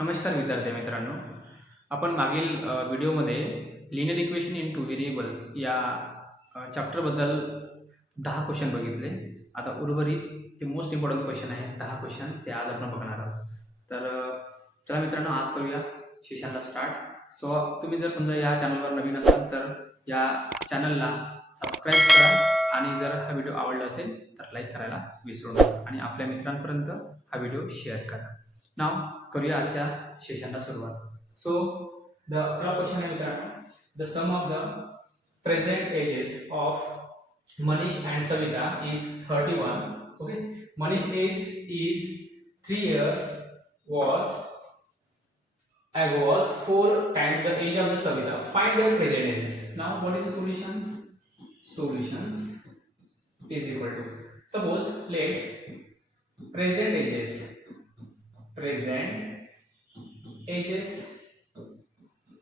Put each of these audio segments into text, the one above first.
नमस्कार विद्यार्थी मित्रांनो. आपण मागील व्हिडिओमध्ये लिनियर इक्वेशन इनटू व्हेरिएबल्स या चॅप्टरबद्दल 10 क्वेश्चन बघितले. आता उर्वरित जे मोस्ट इम्पॉर्टंट क्वेश्चन आहेत 10 क्वेश्चन ते आज आपण बघणार आहोत. तर चला मित्रांनो, आज करूया सेशनला स्टार्ट. सो तुम्ही जर समजा या चॅनलवर नवीन असाल तर या चॅनलला सबस्क्राईब करा आणि जर हा व्हिडिओ आवडला असेल तर लाईक करायला विसरू नका आणि आपल्या मित्रांपर्यंत हा व्हिडिओ शेअर करा. नाव करूया आजच्या सेशनला सुरुवात. सो द क्वेश्चन आहे मित्रांनो, the sum of the present ages of Manish and Savita is 31. Okay, Manish age is 3 years was 4 times the age of the Savita. Find their present ages. Now what is the solutions? Solutions is equal to, suppose let present ages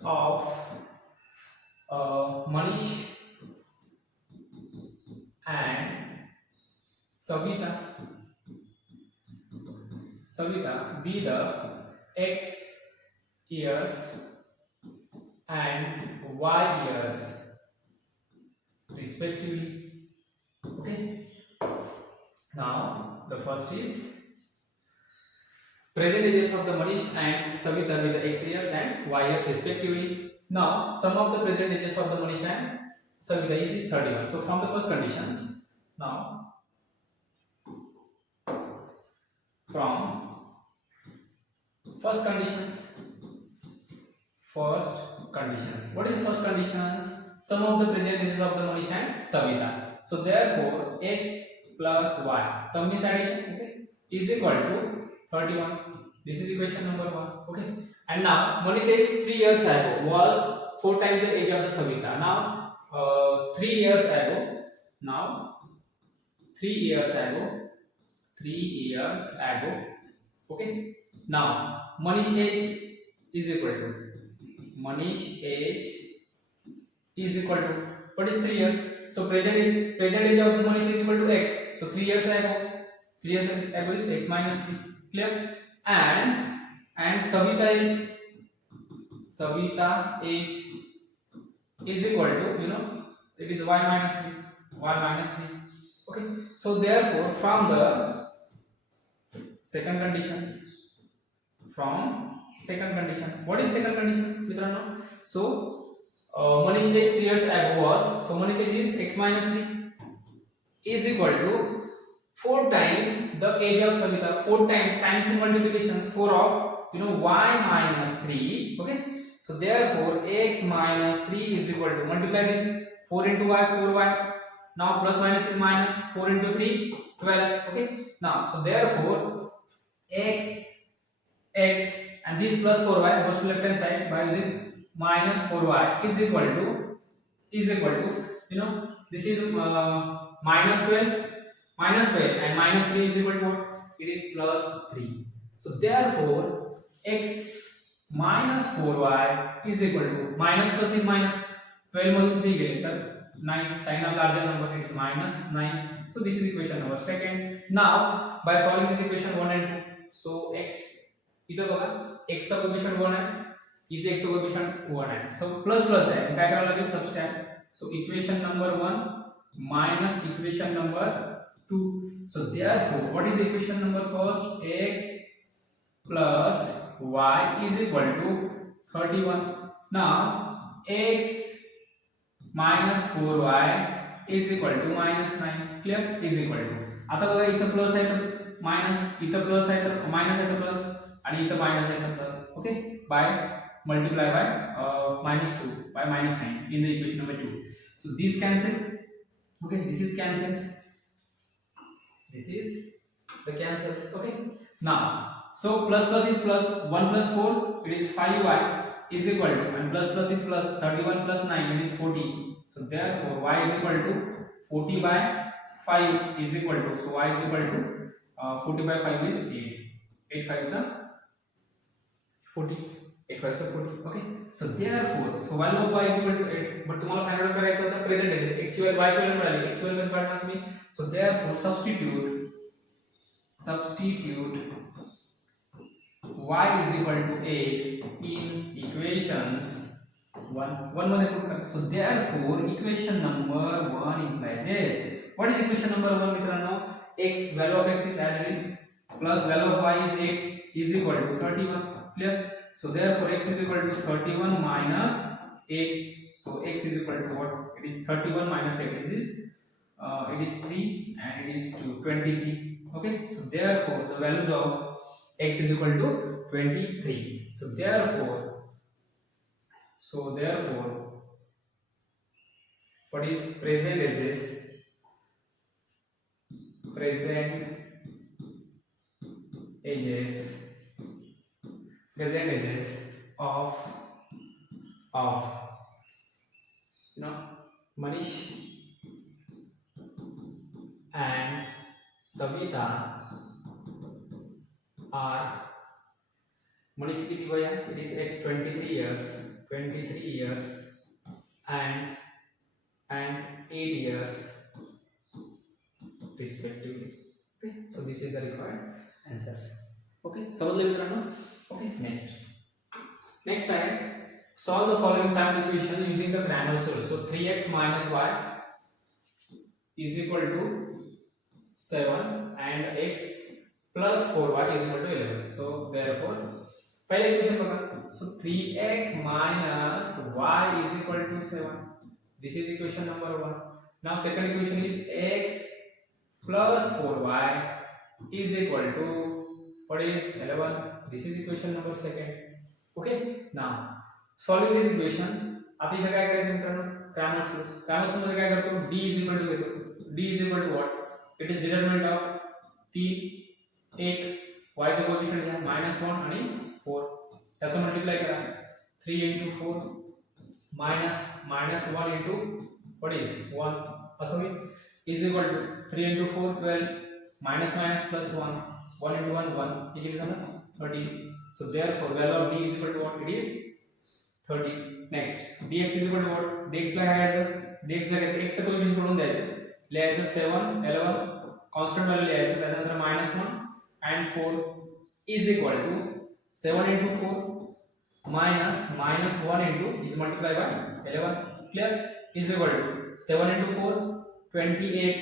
of Manish and Savita be the x years and y years respectively. Okay, now the first is present ages of the Manish and Savita with the x years and y years respectively. Now sum of the present ages of the Manish and Savita is 31. So from the first conditions, now from first conditions, what is the first conditions? Sum of the present ages of the Manish and Savita. So therefore x plus y, sum is addition, okay, is equal to 31. This is equation number 1. Okay, and now Manish is 3 years ago was 4 times the age of the Savita. Now 3 years ago, okay, now Manish age is equal to what is 3 years? So present age of the Manish is equal to x. So 3 years ago is x minus 3. Clear? And Savita age is equal to, it is y minus 3. Okay, so therefore from the second condition, what is second condition mitrano? So Manish age 3 years ago was, so Manish age is x minus 3 is equal to 4 times the age of Savita. 4 times in multiplications, 4 of y minus 3. Okay, so therefore x minus 3 is equal to, multiply this, 4 into y, 4y. Now plus minus is minus, 4 into 3, 12. Okay, now so therefore x and this plus 4y goes to left hand side by using minus 4y is equal to this is minus 12 and minus 3 is equal to what? It is plus 3. So therefore x minus 4y is equal to, minus plus is minus, 12 मधून 3 गेले तर 9, sign of larger number, it is minus 9. So this is equation number second. Now by solving this equation 1 and 2, so x इथं बघा x चा coefficient 1 आहे, इथे x चा coefficient 1 आहे. सो प्लस आहे, काय करावं लागेल? Subtract. So equation number 1 minus equation number 2. So therefore what is the equation number first? X plus y is equal to 31. Now x minus 4y is equal to minus 9. Clear? Is equal to, आता बघा इथं plus आहे तर minus, इथं plus आहे तर minus आहे तर प्लस, आणि इथं मायनस आहे तर plus. Okay, by multiply by minus 2 by minus 9 in the equation number 2. So these cancel. Okay, this is cancels. This is the cancels. Okay, now so plus is plus, 1 plus 4 it is 5y is equal to, and plus is plus, 31 plus 9 it is 40. So therefore y is equal to 40 by 5 is equal to, so y is equal to 40 by 5 is 8. 8 5s are 40. 8 5s are 40. Okay, so therefore so value of y is equal to 8. But तुम्हाला find out करायचं होतं present edges, x ची value y ची value मिळाली, x ची value कसं काढणार तुम्ही? So therefore substitute y is equal to 8 in equations 1 मध्ये put करा. So therefore equation number 1 implies this. What is equation number 1 मित्रांनो? X, value of x is as it is, plus value of y is 8 is equal to 31. Clear? So therefore x is equal to 31 minus 8. So x is equal to what? It is 31 minus 8. It is 3 and it is 2, 23. Okay, so therefore the values of x is equal to 23. So therefore what is present ages of Manish and Savita are Manish kitty boy, it is x 23 years and 8 years respectively. Okay, so this is the required answers. Okay, समजले मित्रांनो. Okay, next time solve the following sample equation using the Cramer's rule. So 3x minus y is equal to 7 and x plus 4y is equal to 11. So therefore पहले equation बघा. So 3x minus y is equal to 7. This is equation number 1. Now second equation is x plus 4y is equal to what is 11. This is equation number 2. Okay, now solving this equation आपण इथे काय करायचं मित्रांनो? Cramer's मध्ये काय करतो? d is equal to घेतो. d is equal to what? It is determinant of 3 1 y चे कोएफिशिएंट घ्या -1 आणि 4 त्याचा मल्टिप्लाय करा. 3 into 4 minus 1 into what is 1 असं होईल is equal to 3 into 4 12 minus plus 1 1 into 1 1 हे किती झालं 30. So therefore value of d is equal to what? It is 30. Next dx is equal to what? dx ला काय घ्यायचं? dx ला काय x चं कोएफिशिएंट सोडून द्यायचं. लिहायचं 7 11 कॉन्स्टंट व्हॅल्यू लिहायचं. त्यानंतर -1 and 4 is equal to 7 into 4 minus 1 into is multiplied by 11. Clear? Is equal to 7 into 4 28.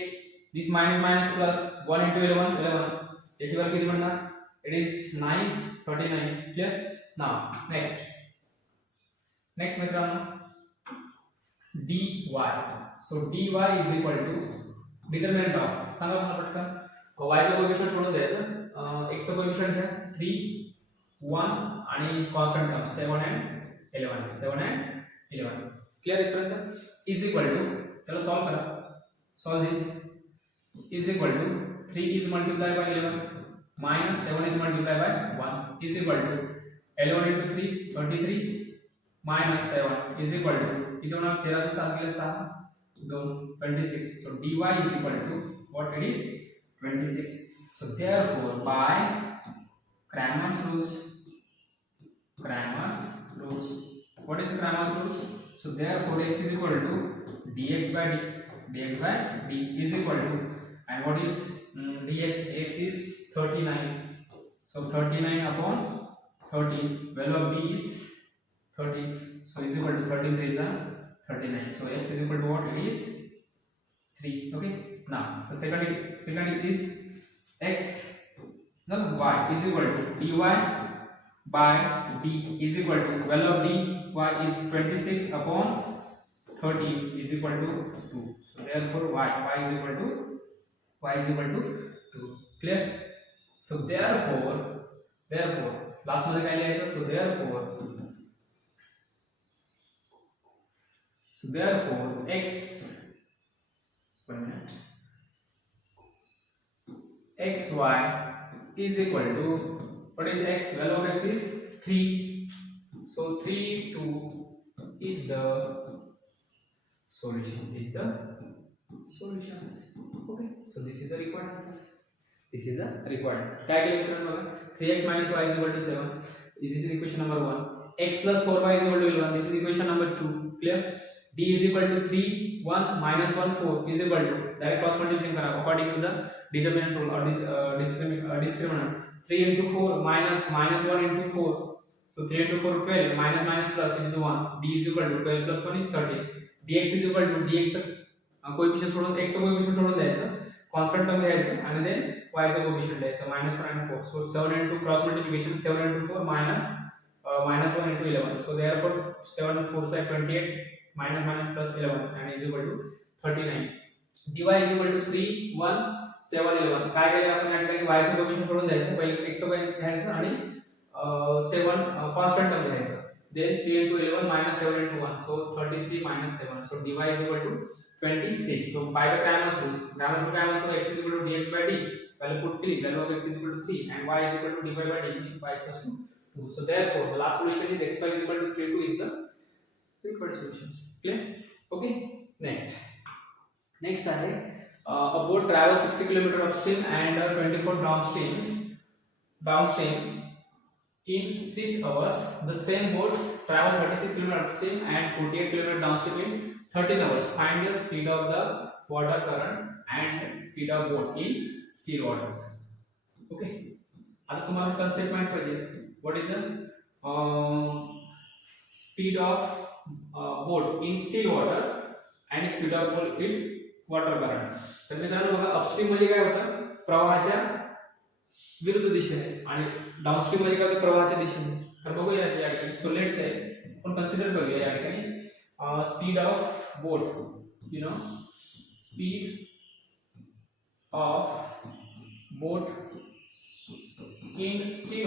This minus plus 1 into 11 याची व्हॅल्यू किती बनणार? It is 9 39. Clear? Now next मित्रांनो dy. So dy is equal to determinant of सांगा मला पटकन. y चा coefficient सोडून द्यायचं. x चा कोएफिशिएंट घ्या 3 1 आणि कॉन्स्टंट टर्म 7 and 11. क्लियर इथपर्यंत? इज इक्वल टू चलो सॉल्व करा. Solve this is equal to 3 is multiplied by 11 minus 7 is multiplied by 1 is equal to 11 into 3 33 minus 7 is equal to इथे होणार 13 तो 7 गेले 6 2 26. So dy is equal to what? It is 26. So therefore by Cramer's rules, what is Cramer's rules? So therefore x is equal to dx by d is equal to, and what is dx? X is 39. So 39 upon 30. Value of d is 30. So is equal to 13 3 is 39. So x is equal to what? It is 3. Okay. Now so second is x. Now y is equal to dy by d is equal to value of dy is 26 upon 30 is equal to 2. So therefore y is equal to 2. Clear? So therefore last मध्ये काय लिहायचं? So therefore x, xy is equal to what is x? Value of x is 3. So 3 2 is the solution. Okay. So this is the required answers. काय केलं मित्रांनो बघा. 3x minus y is equal to 7. This is equation number 1. X plus 4y is equal to 11. This is equation number 2. Clear? D is equal to 3 1 minus 1 4 is equal to direct cross multiplication करा according to the determinant rule or discriminant. 3 into 4 minus 1 into 4. So 3 into 4 12 minus minus plus is 1. D is equal to 12 plus 1 is 13. dx is equal to dx coefficient सोडून x चा coefficient सोडून द्यायचं constant term घ्यायचं आणि then y चा coefficient द्यायचं -1 and 4. So 7 into cross multiplication 7 into 4 minus 1 into 11. So therefore 7 and 4 is 28 minus minus plus 11 and is equal to 39. dy is equal to 3 1 7 11. काय करायचं आपण या ठिकाणी y चा कोएफिशिएंट सोडून द्यायचं पहिले x चा कोएफिशिएंट घ्यायचं आणि 7 कॉन्स्टंट टर्म घ्यायचं. Then 3 into 11 minus 7 into 1. So 33 minus 7. So dy is equal to 26. So by the Cramer's rule काय म्हणतो x is equal to dx by d. Value put 3. Value of x is equal to 3 and y is equal to dy by d is y equals to 2. So therefore the last solution is x y is equal to 3 2 is the required solutions. Clear? Okay. Next आहे a boat travels 60 km upstream and 24 downstream. In 6 hours, the same boats travel 36 km upstream and 48 km downstream in 13 hours. Find the speed of the water current and speed of boat in still waters. Okay. आता तुम्हाला concept माहित पाहिजे. What is the speed of boat in still water and speed of boat in water current. तर मित्रांनो बघा upstream म्हणजे काय होतं प्रवाहाच्या विरुद्ध दिशेने आणि डाउनस्ट्रीम म्हणजे काय होतं प्रवाहाच्या दिशेने. तर बघूया या ठिकाणी सो लेट्स से आपण कन्सिडर करूया या ठिकाणी speed of boat speed of boat in still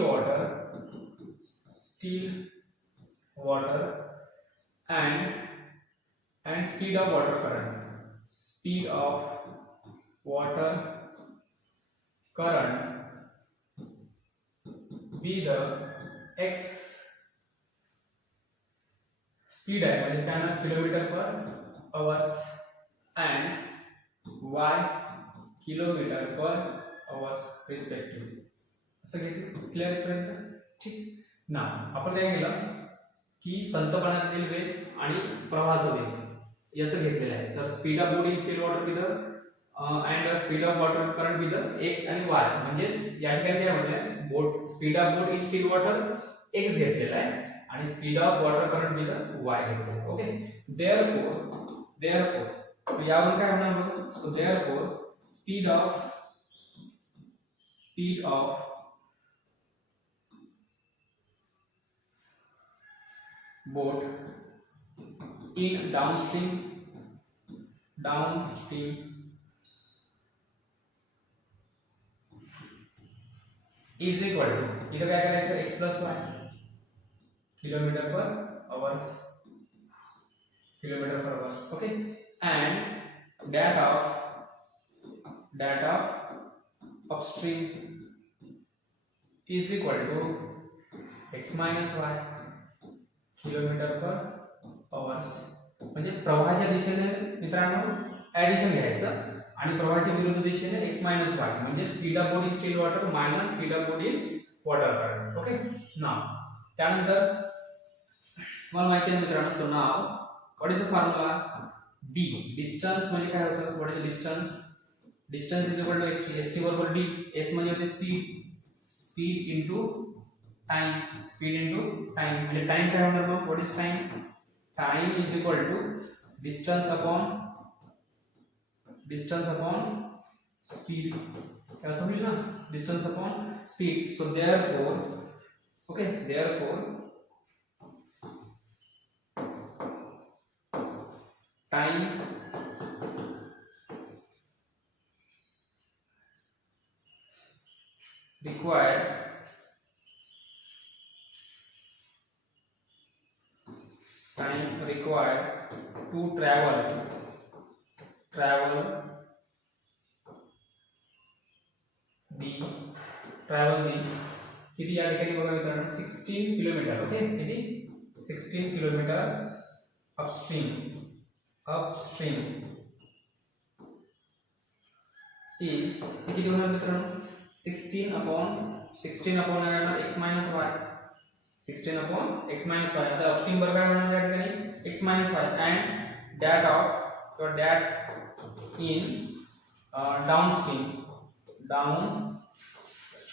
water and speed of water current be the x speed आहे म्हणजे काय ना kilometre per hours and y kilometre per hours respectively. असं घ्यायचं. क्लिअर इथपर्यंत? ठीक. ना आपण काय केलं की संत पाण्यातील वेग आणि प्रवाहाचा वेग याचं घेतलेलं आहे. तर speed of boat in still water with and speed of water current with X आणि वाय म्हणजेच या ठिकाणी काय म्हटलंय boat speed of boat in still water X घेतलेला आहे आणि speed of water current with Y घेतलेला आहे. ओके. देअरफॉर यावरून काय होणार बघा. So therefore speed of boat in downstream is equal to इथं काय करायचं x plus y kilometre per hours okay and that of upstream is equal to x minus y kilometre per hours. म्हणजे प्रवाहाच्या दिशेने मित्रांनो ऍडिशन घ्यायचं आणि प्रवाहाच्या विरुद्ध दिशेने x मायनस y म्हणजे speed of boat in still water minus speed of boat in water current. Okay. नाव त्यानंतर तुम्हाला माहिती आहे मित्रांनो. सो नाव what is the formula d distance म्हणजे काय होतं. What is distance is equal to st बरोबर d. s म्हणजे होते स्पीड इनटू टाइम म्हणजे टाइम काय होणार मग. What is time is equal to distance upon speed. क्या समझ ना. Distance upon speed. So therefore time required to travel the किती या ठिकाणी बघा मित्रांनो 16 किलोमीटर. ओके. किती 16 किलोमीटर अपस्ट्रीम इज किती होणार मित्रांनो 16 upon x minus y 16 upon x minus y. आता अपस्ट्रीम बरोबर काय होणार या ठिकाणी x minus y and that in downstream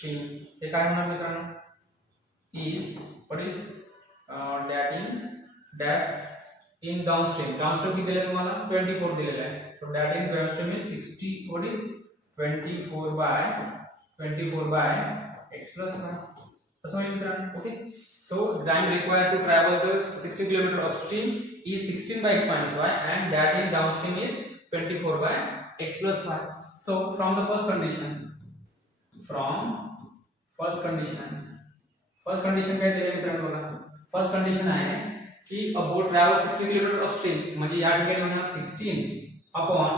upstream हे काय होणार मित्रांनो is what is that in downstream किती दिले तुम्हाला 24 दिलेले आहे so that in downstream is 60 what is 24 by x plus y असं होईल मित्रांनो okay so the time required to travel the 60 km upstream is 16 by x minus y and that in downstream is 24 by x plus y so from the first condition काय दिले मित्रांनो बघा first condition आहे की अ बोट travel 60 kilometre upstream म्हणजे या ठिकाणी होणार 16 अपॉन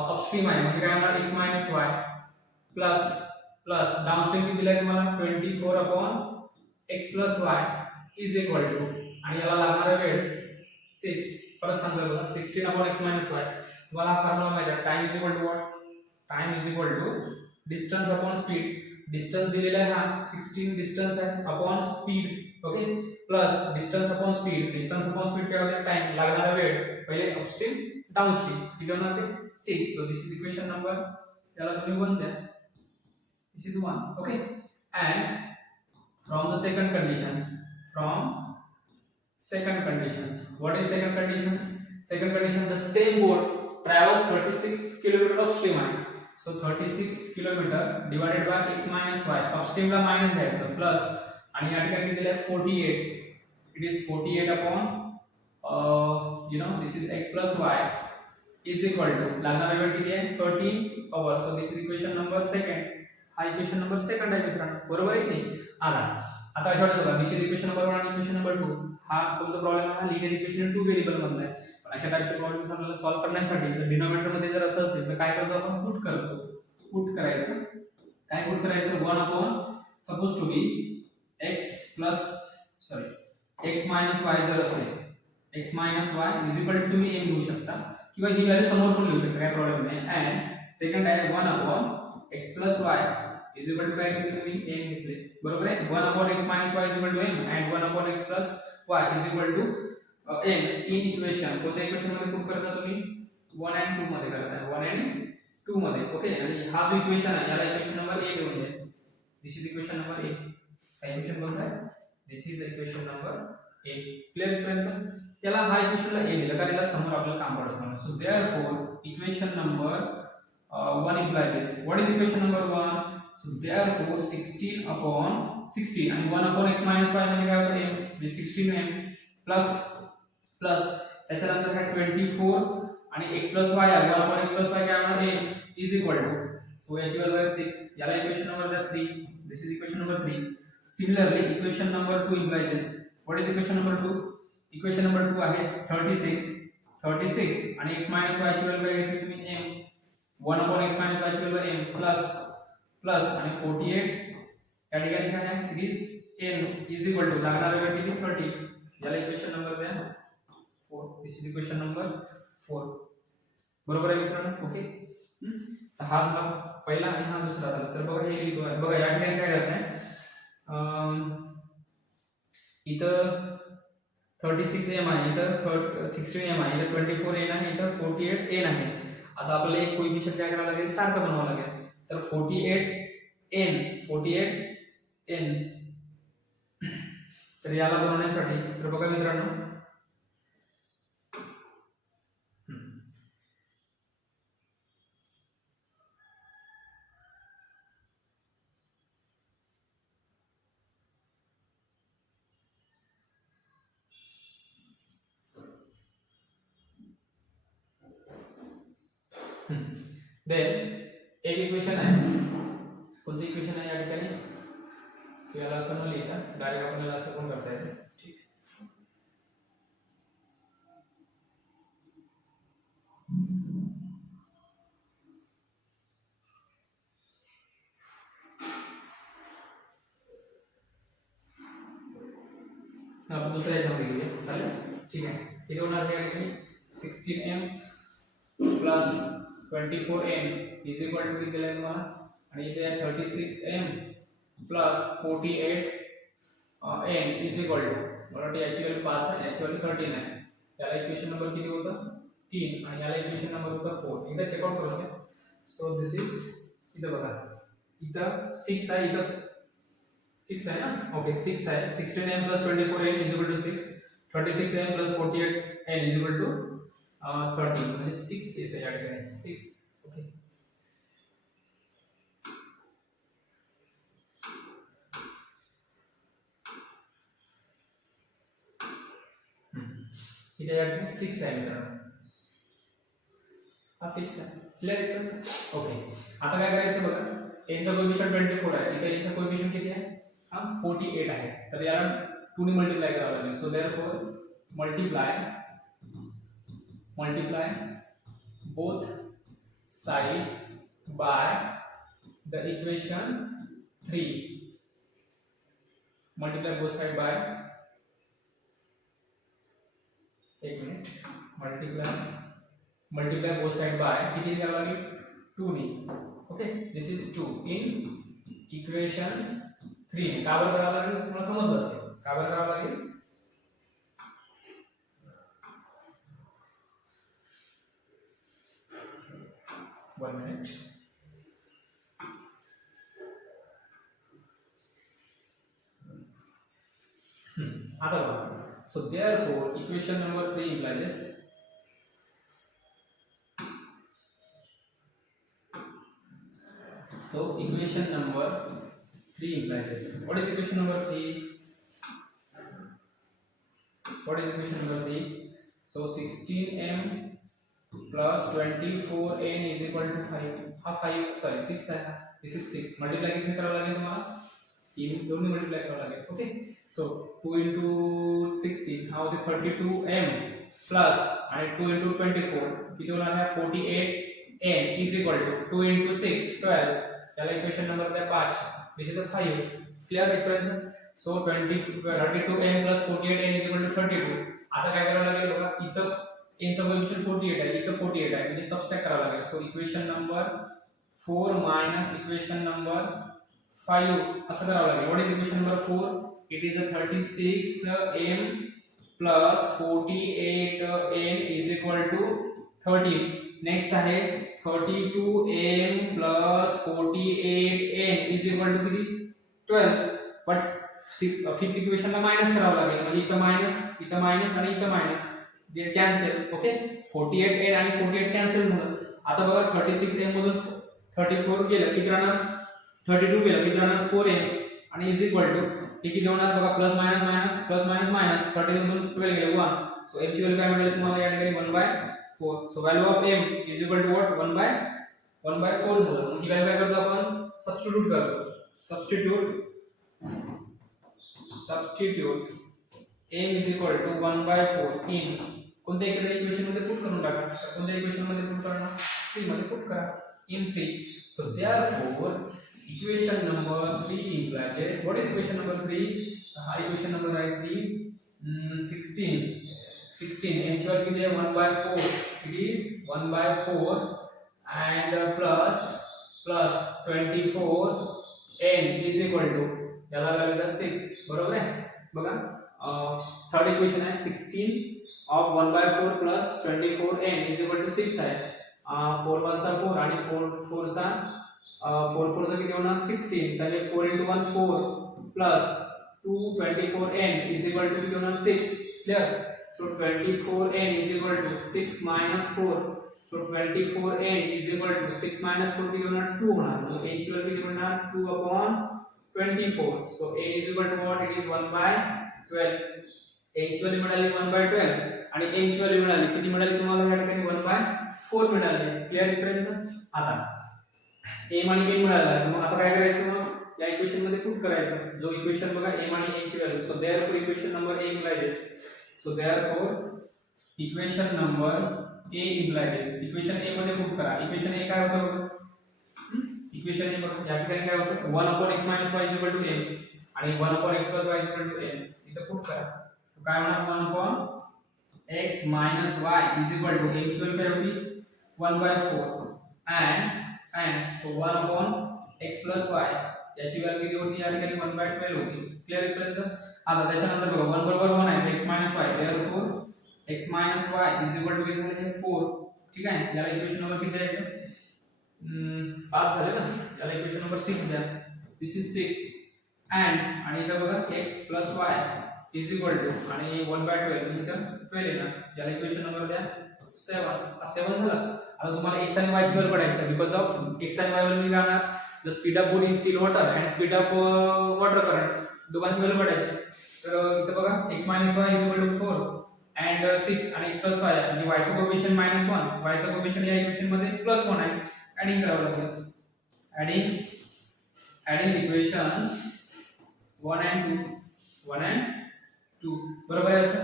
अपस्ट्रीम आहे म्हणजे काय होणार x y प्लस डाउनस्ट्रीम किती दिलाय तुम्हाला 24 upon x y is equal to आणि याला लागणारा वेळ 6 परत सांगा बघा 16 अपॉन x y तुम्हाला हा फॉर्म्युला माहिती आहे time is equal to what time is equal to distance upon speed distance दिलेला आहे हा 16 डिस्टन्स आहे upon speed okay plus distance upon speed काय होते टाइम लागणारा वेळ पहिले अपस्ट्रीम डाउनस्ट्रीम किती होणार ते 6 so this is equation number त्याला तुम्ही 1 द्या this is 1 okay and from the second conditions what is second condition the same boat travel 36 km upstream आहे so 36 km divided by x minus y upstream ला minus घ्यायचं plus आणि या ठिकाणी दिले 48 it is 48 upon this is x plus y is equal to लागणारा वेळ किती आहे 13 hours so this is equation number second हा इक्वेशन नंबर सेकंड आहे मित्रांनो बरोबर आहे की नाही आता अशा वाटतं बघा दिस इज इक्वेशन नंबर 1 आणि इक्वेशन नंबर 2 हा कोणता प्रॉब्लेम आहे हा लिनियर इक्वेशन 2 व्हेरिएबल मधला आहे पण अशा टाइपचे प्रॉब्लेम्स आपल्याला सॉल्व्ह करण्यासाठी जर डिनोमिनेटर मध्ये जर असं असेल तर काय करतो आपण पुट करायचं 1 upon suppose to be x minus y जर असेल x minus y is equal to तुम्ही m घेऊ शकता किंवा ही व्हॅल्यू समोर पण लिहू शकता काय प्रॉब्लेम नाही एंड सेकंड आहे 1 upon x plus y is equal to काय तुम्ही m घेतले बरोबर आहे 1 upon x minus y is equal to m and 1 upon x plus y is equal to m in equation कोणत्या इक्वेशन मध्ये put करता तुम्ही 1 and 2 मध्ये करता 1 and 2 मध्ये ओके आणि हा जो इक्वेशन आहे याला इक्वेशन नंबर a घेऊन घ्या this is equation number a हा इक्वेशन कोणता आहे this is equation number a clear पर्यंत याला हा इक्वेशनला a दिलं कारण याला समोर आपल्याला काम पडत नाही so therefore equation number 1 implies this. What is equation number 1? So therefore 16 upon 16 and 1 upon x minus y म्हणजे काय होतं m 16m प्लस त्याच्यानंतर है 24 आणि x plus y 1 upon x plus y काय होणार m is equal to so याची value 6 याला equation number 3 this is equation number 3 similarly equation number 2 implies this what is equation number 2 equation number 2 आहे 36 आणि x minus y ची value काय घेतली तुम्ही m 1 upon x minus y equal to m plus आणि 48 या ठिकाणी काय आहे it is m is equal to लागणारा वेळ किती 30 याला इक्वेशन नंबर द्या 4 दिस इज इक्वेशन नंबर 4 बरोबर आहे मित्रांनो ओके तर हा झाला पहिला आणि हा दुसरा झाला तर बघा हे लिहितो आहे बघा या ठिकाणी काय करत आहे इथं 36m आहे इथं 16m आहे इथं 24n आहे इथं 48n आहे आता आपल्याला एक कोएफिशिएंट काय करावं लागेल सारखं बनवावं लागेल तर 48n तर याला बनवण्यासाठी तर बघा मित्रांनो देन एक इक्वेशन आहे कोणती इक्वेशन आहे या ठिकाणी याला असं न लिहिता डायरेक्ट आपल्याला असं पण करता येते ठीक आपण दुसऱ्या याच्यामध्ये घेऊया चालेल ठीक आहे किती होणार आहे या ठिकाणी 16m plus 24n is equal to किती दिलाय तुम्हाला आणि इथे 36m plus 48n is equal to मला वाटतं याची व्हॅल्यू 5 आहे याची व्हॅल्यू 13 आहे त्याला इक्वेशन नंबर किती होतं 3 आणि याला इक्वेशन नंबर होता 4 एकदा चेकआउट करून घ्या सो दिस इज इथे बघा इथं 6 आहे, इथं 6 आहे ना, ओके 6 आहे. 16n plus 24n is equal to 6. 36n plus 48n is equal to 30 म्हणजे 6 येते या ठिकाणी 6. ओके इथे या ठिकाणी 6 आहे मित्रांनो, हा 6 आहे. क्लियर आहे का? ओके आता काय करायचं बघा, n चा कोएफिशिएंट 24 आहे, इथे n चा कोएफिशिएंट किती आहे, हा 48 आहे. तर याला 2 ने मल्टिप्लाय करावं लागेल. So therefore multiply both side by the equation 3. multiply both side by, एक minute, multiply both side by किती करावं लागेल, 2 ने. Okay this is 2 in equations 3 ने. का बरं करावं लागेल तुम्हाला समजलं असेल, का बरं करावं लागेल, one minute. आता बघा, so therefore equation number 3 implies, so equation number 3 implies, what is equation number 3, what is equation number 3, so 16m plus 24n is equal to 5. हा 5 सॉरी 6 आहे, this is 6. मल्टीप्लाय किती करावं लागेल तुम्हाला, 3 दोन्ही मल्टीप्लाय करावं लागेल. ओके सो 2 into 16 हा होते 32m प्लस आणि 2 into 24 किती होणार आहे 48n is equal to 2 into 6 12. त्याला इक्वेशन नंबर द्या 5, this is 5. Clear equation. So 32m plus 48n is equal to 32. आता काय करावं लागेल बघा, इथं n चा कोएफिशिएंट 48 आहे, इथं 48 आहे, म्हणजे सबट्रॅक्ट करावं लागेल. So equation number 4 minus equation number 5 असं करावं लागेल. What is equation number 4, it is 36m plus 48n is equal to 13. Next आहे 32m plus 48n is equal to किती 12. बट फिफ्थ इक्वेशनला मायनस करावं लागेल, म्हणजे इथं मायनस आणि इथं मायनस, जे कॅन्सल. ओके 48n आणि 48 कॅन्सल झालं. आता बघा 36m मधून 34 गेलं किती राहणार, 32 गेलं किती राहणार 4m आणि इज इक्वल टू हे किती होणार बघा, प्लस मायनस मायनस 30 मधून 12 गेलं 1. सो m ची व्हॅल्यू काय मिळेल तुम्हाला या ठिकाणी 1/4. So value of m is equal to what 1/4 झालं. मग ही व्हॅल्यू काय करतो आपण, सबस्टिट्यूट करतो. Substitute m is equal to 1/4 in कोणत्या एखाद्या इक्वेशन मध्ये पुट करून टाका. कोणत्या इक्वेशन मध्ये पुट करणार, 3 मध्ये पुट करा, in 3. So therefore equation number 3 implies, what is equation number 3, हा इक्वेशन नंबर आहे 3. 16 m ची व्हॅल्यू किती आहे 1/4, it is 1/4 and plus 24 n is equal to याला व्हॅल्यू द्या 6. बरोबर आहे. बघा थर्ड इक्वेशन आहे 16 of 1/4 plus 24n is equal to 6 आहे. 4 1 चा 4 आणि 4 चा 4 चा किती होणार 16. तर 4 into 1 4 plus 2 24n is equal to किती होणार 6. Clear. So 24n is equal to 6 minus 4. So 24n is equal to 6 minus 4 किती होणार 2 होणार. मग n ची व्हॅल्यू किती होणार 2/24. So n is equal to what, it is 1/12. n ची व्हॅल्यू मिळाली 1/12 आणि n ची व्हॅल्यू मिळाली किती मिळाली तुम्हाला या ठिकाणी 1/4 मिळाली. क्लियर इथपर्यंत. आता m आणि n मिळाला, मग आता काय करायचं, मग या इक्वेशन मध्ये पुट करायचं. जो इक्वेशन बघा m आणि n ची value. So therefore equation number a implies, so therefore equation number a implies, equation a मध्ये पुट करा. इक्वेशन a काय होतं बघा, इक्वेशन a बघा या ठिकाणी काय होतं 1/x - y = m आणि 1/x + y = n. इथं पुट करा. सो काय होणार 1/x - y m ची व्हॅल्यू काय होती 1/4 and so 1/x + y याची व्हॅल्यू किती होती या ठिकाणी 1/12 होती. क्लियर इथपर्यंत. आता त्याच्यानंतर बघा 1 बरोबर 1 आहे, x - y, therefore x - y किती झाले 4. ठीक आहे. याला इक्वेशन नंबर किती द्यायचं 5 झाले ना, याला इक्वेशन नंबर 6 द्या. दिस इज 6 अँड आणि इथं बघा x plus y is equal to आणि 1/12 इथं 12 येणार. याला इक्वेशन नंबर द्या 7. हा 7 झाला. आता तुम्हाला x आणि y ची व्हॅल्यू काढायची आहे. बिकॉज ऑफ x आणि y व्हॅल्यू काढणार the speed of boat in still water and speed of water current, दोघांची व्हॅल्यू काढायची. तर इथं बघा x y is equal to 4 and 6 आणि x प्लस y आणि y चा कोएफिशियंट -1, y चा कोएफिशियंट या इक्वेशन मध्ये +1 आहे. ऍडिंग करावं लागेल. ऍडिंग इक्वेशन्स 1 and 2 बरोबर आहे असं.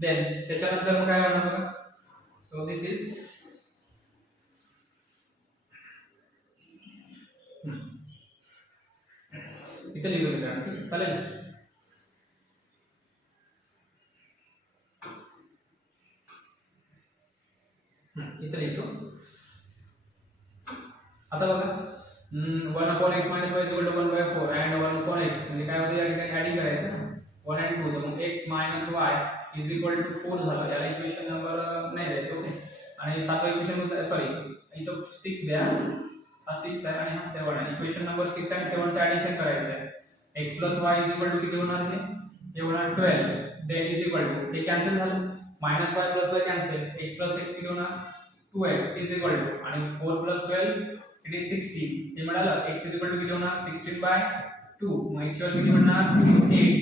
देन त्याच्यानंतर मग काय होणार बघा. सो दिस इज इथे लिहून घ्या. ठीक आहे, चालेल. इथे लिहितो. आता बघा 1/x - y = 1/4 and 1/x म्हणजे काय होते या ठिकाणी ऍडिंग करायचं 1 and 2. तर मग x - y = 4 झालं. याला इक्वेशन नंबर नाही द्यायचं. ओके. आणि सातवा इक्वेशन सॉरी इथं 6 द्या. हा 6 आहे आणि हा 7 आहे. इक्वेशन नंबर 6 आणि 7 चं ऍडिशन करायचं आहे. x + y = किती होणार हे होणार 12. देन इज इक्वल टू हे कॅन्सल झालं. -y + y cancel. x + x किती होणार 2x इज इक्वल टू आणि 4 + 12 इट इज 16. हे मिळालं. x इज इक्वल टू किती होणार 16/2. मग x ची किती होणार 8.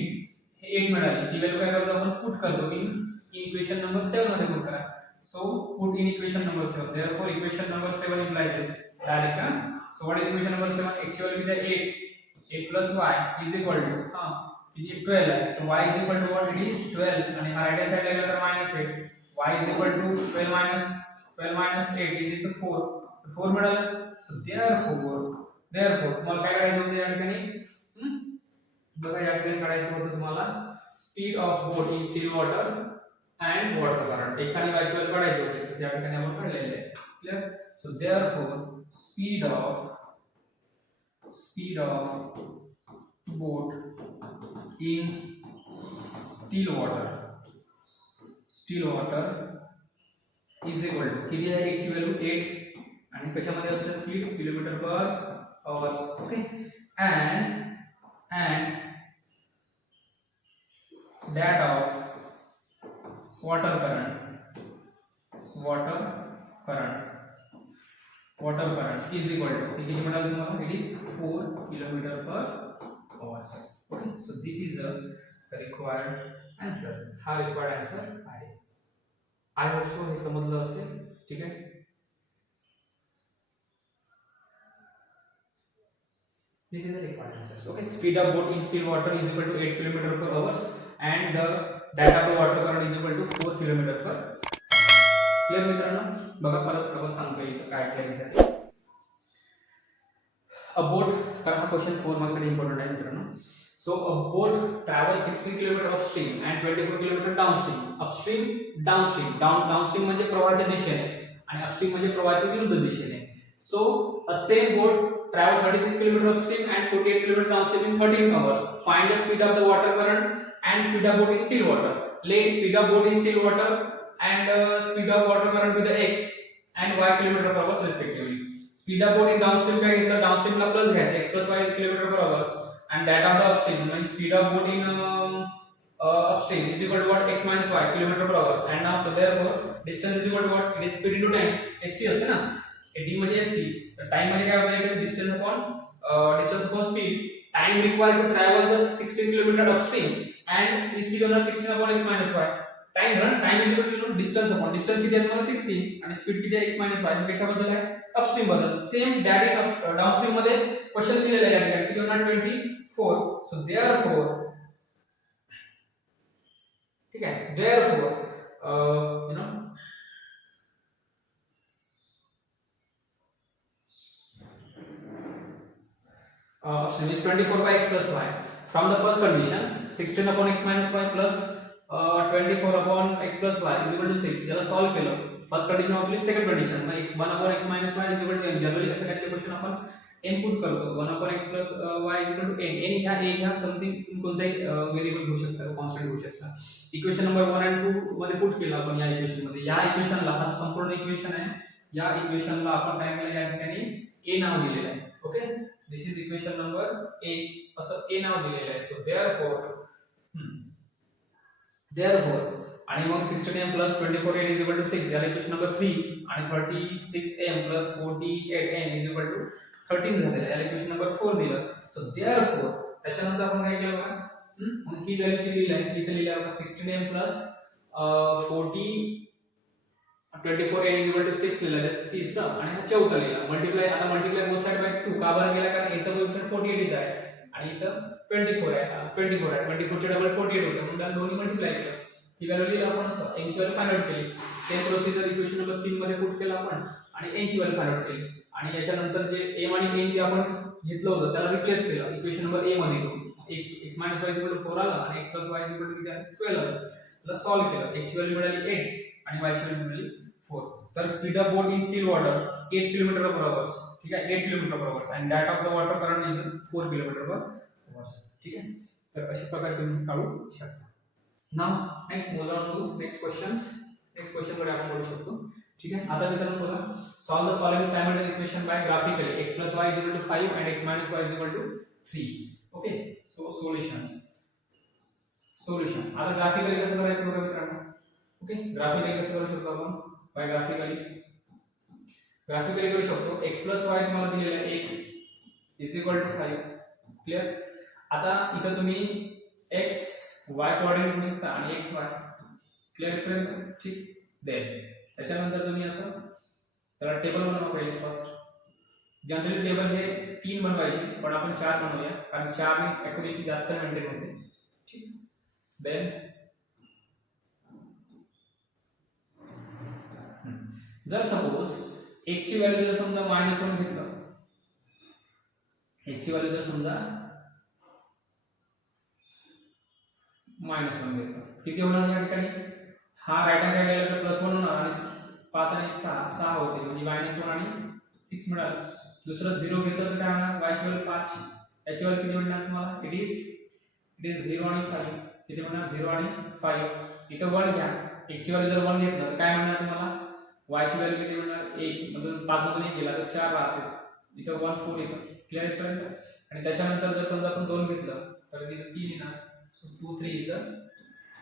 हे 8 मिळाली. ही व्हॅल्यू काय करतो आपण पुट करतो इन इक्वेशन नंबर 7 मध्ये पुट करा. So put in equation number 7. Therefore equation number 7 implies this direct. So what is equation number 7? x ची व्हॅल्यू किती आहे 8 + y इज इक्वल टू किती 12 आहे. तर y is equal to what it is 12 आणि हा राइट हँड साइडला गेला तर -8. y is equal to 12 - 8 is 4. 4 मिळालं. सो देयरफॉर तुम्हाला काय काढायचं होतं या ठिकाणी बघा. या ठिकाणी काढायचं होतं तुम्हाला speed of boat in still water and water current. x आणि y ची व्हॅल्यू काढायची होती. तर या ठिकाणी आपण काढलेले आहे. Clear. So therefore speed of boat in still water is equal to किती आहे x ची व्हॅल्यू 8 आणि कशामध्ये असते speed km/h. Okay. and that of water current is equal to किती मिळालं तुम्हाला it is 4 km/h. okay, so this is the required answer. हा required answer आहे. I hope so हे समजलं असेल. ठीक आहे. This is the required answer. Okay, speed of boat in still water is equal to 8 km/h and the data of the water current is equal to 4 km/h. Clear मित्रांनो. बघा परत आपण सांगतो इथं काय करायचं आहे. अ बोट, तर हा क्वेश्चन 4 मार्क्स साठी इम्पॉर्टंट आहे मित्रांनो. So a boat travel 60 km upstream and 24 km downstream. Upstream downstream म्हणजे प्रवाहाच्या दिशेने आणि अपस्ट्रीम म्हणजे प्रवाहाच्या विरुद्ध दिशेने. So a same boat travel 36 km upstream and 48 km downstream in 13 hours. Find the speed of the water current and speed of boat in still water. Let speed of boat in still water and speed of water current with the x and y km/h respectively. Speed of boat in downstream काय घेतलं, downstream ला plus घ्यायचं x plus y km/h and that of the upstream म्हणजे speed of boat in upstream is equal to what x minus y km/h. And now so therefore distance is equal to what, it is speed into time. st असते ना, d म्हणजे st. तर time म्हणजे काय होतं इथे distance upon speed. Time required to travel the 16 km upstream and is given 16 upon x minus y. Time is equal to distance upon distance किती आहे तुम्हाला 16 आणि स्पीड किती आहे x minus y. कशाबद्दल आहे, अपस्ट्रीम बद्दल. सेम दॅट इन डाउनस्ट्रीम मध्ये क्वेश्चन दिलेला आहे या ठिकाणी किती होणार 24. सो देयरफॉर ठीक आहे, therefore you know upstream is 24 by x plus y. From the first conditions 16 upon x minus y plus 24 upon x plus y is equal to 6. याला सॉल्व केलं. फर्स्ट कंडिशन आपली सेकंड कंडिशन मग 1 upon x minus y is equal to n. Generally कशा टाइपचे question आपण n put करतो. 1 upon x plus y is equal to n. n घ्या, a घ्या, समथिंग कोणताही व्हेरिएबल घेऊ शकता, कॉन्स्टंट घेऊ शकता. इक्वेशन नंबर 1 and 2 मध्ये पुट केलं आपण या इक्वेशन मध्ये. या इक्वेशनला हा संपूर्ण इक्वेशन आहे. या इक्वेशनला आपण काय केलं या ठिकाणी ए नाव दिलेलं आहे. Okay, this is equation number A, असं ए नाव दिलेलं आहे. सो देअरफॉर आणि मग 16m plus 24n is equal to 6 याला इक्वेशन नंबर 3 आणि 36m plus 48n is equal to 13 झालेलं आहे, याला इक्वेशन नंबर 4 दिलं. सो देअरफॉर त्याच्यानंतर आपण काय केलं बघा, मग ही व्हॅल्यू किती लिहिली आहे, इथे लिहिलं आहे 16m plus 24n is equal to 6 लिहिलं आहे, 30 आणि हा चौथा लिहिला. मल्टिप्लाय, आता मल्टिप्लाय बोथ साइड बाय 2 का बरं केला, कारण इथं कोएफिशिएंट 48 इथं आहे आणि इथं 24 आहे, 24 चे डबल 48 होतं, म्हणून त्याला दोन्ही मल्टिप्लाय केलं. ही व्हॅल्यू लिहिली आपण असं, n ची व्हॅल्यू फाइंड आउट केली. सेम प्रोसिजर इक्वेशन नंबर 3 मध्ये पुट केला आपण आणि n ची व्हॅल्यू फाइंड आउट केली आणि याच्यानंतर जे m आणि n जे आपण घेतलं होतं त्याला रिप्लेस केलं इक्वेशन नंबर a मध्ये घेऊन. x - y 4 आलं आणि x + y किती आलं 12 आलं. त्याला सॉल्व्ह केलं, x ची व्हॅल्यू मिळाली 8 आणि y ची व्हॅल्यू मिळाली 4. तर speed of boat in still water 8 km/h, ठीक आहे, 8 km/h आणि that of the water current is 4 km/h, ठीक आहे. तर अशा प्रकारे तुम्ही काढू शकता. Now next move on to next questions. Next question कडे आपण बोलू शकतो, ठीक आहे. आता मित्रांनो बघा, solve the following simultaneous equation by graphically x + y = 5 and x - y = 3. Okay, so solution. आता ग्राफिकली कसं करायचं बघा मित्रांनो. ओके, ग्राफिकली कसं करू शकतो आपण, बाय ग्राफिकली करू शकतो. x + y तुम्हाला दिलेलं आहे 1 = 5. क्लियर. आता इथं तुम्ही x y कोऑर्डिनेट घेऊ शकता आणि x y. क्लियर पर्यंत, ठीक. देन त्याच्यानंतर तुम्ही असं त्याला टेबल बनवा पाहिजे फर्स्ट. जनरली टेबल हे 3 बनवायचे, पण आपण 4 बनवूया कारण 4 ने ॲक्युरेसी जास्त मेंटेन होते, ठीक. देन जर सपोज x ची व्हॅल्यू जर समजा -1 घेतलं, x ची व्हॅल्यू जर समजा -1 घेतलं, किती होणार या ठिकाणी, हा राइट हँड साइड याला तर +1 होणार आणि 5 आणि 6 होते, म्हणजे -1 आणि 6 मिळालं. दुसरं 0 घेतलं तर काय होणार, y ची व्हॅल्यू 5, याची व्हॅल्यू किती मिळणार तुम्हाला, इट इज 0 आणि 5. किती मिळणार, 0 आणि 5. इथं 1 घ्या, x ची व्हॅल्यू जर 1 घेतलं तर काय मिळणार तुम्हाला, y ची व्हॅल्यू किती मिळणार, 1 मधून 5 मधून 1 गेला तर 4 राहते, इथं 1 4 येतं. क्लियर इथपर्यंत. आणि त्याच्यानंतर जर समजा आपण 2 घेतलं तर तिथं 3 येणार. So 2 3 is the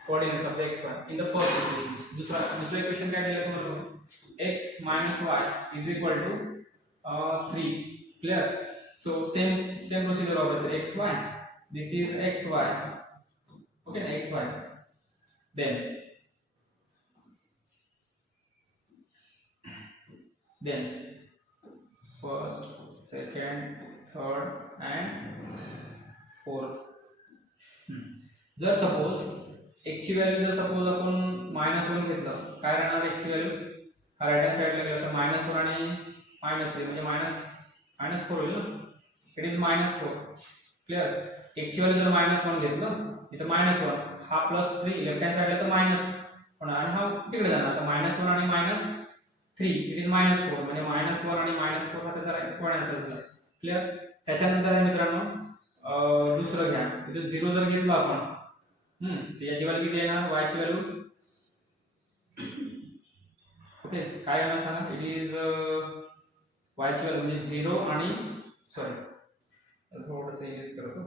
coordinates of the x y in the first equation. दुसरं इक्वेशन काय दिलं तुम्हाला, x - y = 3. Clear. So same procedure of x y, this is x y. Okay ना, x y. then first, second, third and fourth. जर suppose x ची value जर suppose आपण -1 घेतलं, काय राहणार x ची व्हॅल्यू, हा राइट हँड साइडला गेला तर -1 आणि -3 म्हणजे -4 होईल ना, इट इज -4. क्लियर. x ची व्हॅल्यू जर -1 घेतलं, इथं -1, हा +3 लेफ्ट हँड साइडला तर मायनस होणार आणि हा तिकडे जाणार, तर -1 आणि -3 इट इज -4 म्हणजे -1 आणि -4 हा त्याचा राइट आन्सर झाला. क्लियर. त्याच्यानंतर आहे मित्रांनो दुसरं घ्या, इथे 0 जर घेतला आपण, याची व्हॅल्यू किती येणार, y ची व्हॅल्यू, ओके काय येणार सांगा, इट इज y ची व्हॅल्यू म्हणजे 0 आणि सॉरी थोडंसं यूज करतो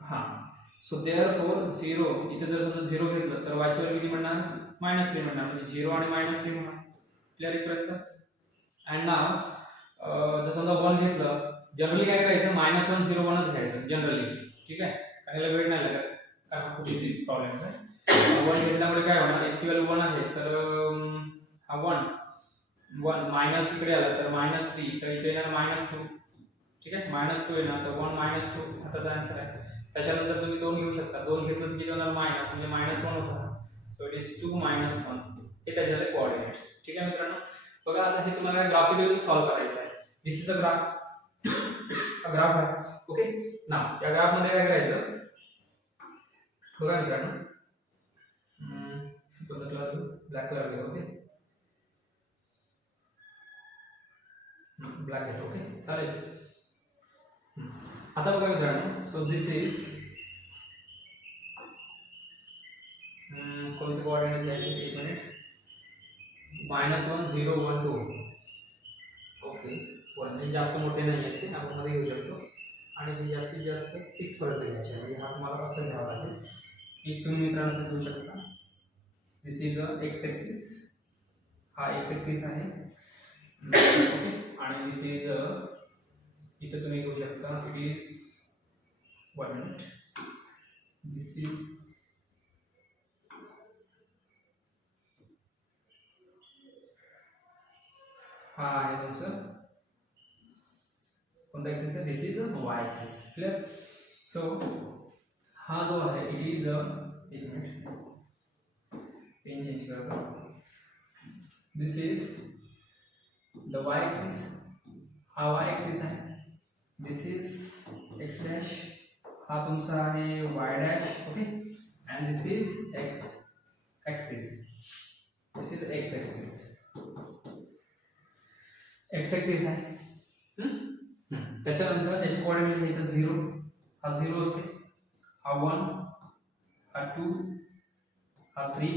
हां. सो देअरफॉर 0 इथे जर समजा 0 घेतलं तर y ची व्हॅल्यू किती मिळणार, -3 मिळणार, म्हणजे 0 आणि -3 होणार. क्लियर इथपर्यंत. अँड नाव जर समजा 1 घेतलं, जनरली काय करायचं, -1 0 1च घ्यायचं जनरली, ठीक आहे, त्याला वेळ नाही लागत कारण खूप इझी प्रॉब्लेम्स आहे. 1 घेतल्यामुळे काय होणार, x ची व्हॅल्यू 1 आहे तर हा 1 मायनस इकडे आला तर -3, तर इथे येणार -2, ठीक आहे, -2 येणार, तर 1 -2 हा त्याचा आन्सर आहे. त्याच्यानंतर तुम्ही 2 घेऊ शकता, 2 घेतलं तर किती होणार, मायनस म्हणजे -1 होणार. सो इट इज 2 - 1 हे त्याचे झाले कोऑर्डिनेट्स. ठीक आहे मित्रांनो, बघा आता हे तुम्हाला ग्राफिकली सॉल्व करायचं आहे. This is a graph, graph आहे. ओके नाव या ग्राफ मध्ये काय करायचं बघा मित्रांनो, ब्लॅक कलर घेऊ. ओके ब्लॅक घेतो. ओके चालेल. आता बघा मित्रांनो, सो दिस इज कोणते कोऑर्डिनेट्स घ्यायचे, एक मिनिट, -1 0 1 2. ओके, 1 जास्त मोठे नाही आहेत ते आपण मध्ये घेऊ शकतो आणि हे जास्तीत जास्त 6 पर्यंत घ्यायचे आहे. म्हणजे हा तुम्हाला असं घ्यावा लागेल. एक तुम्ही मित्रांनो घेऊ शकता. This is a X axis, हा एक्स ॲक्सिस आहे. ओके, आणि दिस इज इथं तुम्ही घेऊ शकता. It is 1 minute. This is हा आहे तुमचं कोणता ॲक्सिस आहे? This is a Y axis. Clear? So हा जो आहे इट इज अ, एक मिनिट पेन चेंज करतो. दिस इज द वाय ॲक्सिस, हा वाय ॲक्सिस आहे. दिस इज एक्स डॅश, हा तुमचा आहे Y dash. Okay, and this is x axis. This is x axis. X axis आहे. त्याच्यानंतर याचे कोऑर्डिनेट इथं 0, हा 0 असते, हा 1, हा 2, हा 3,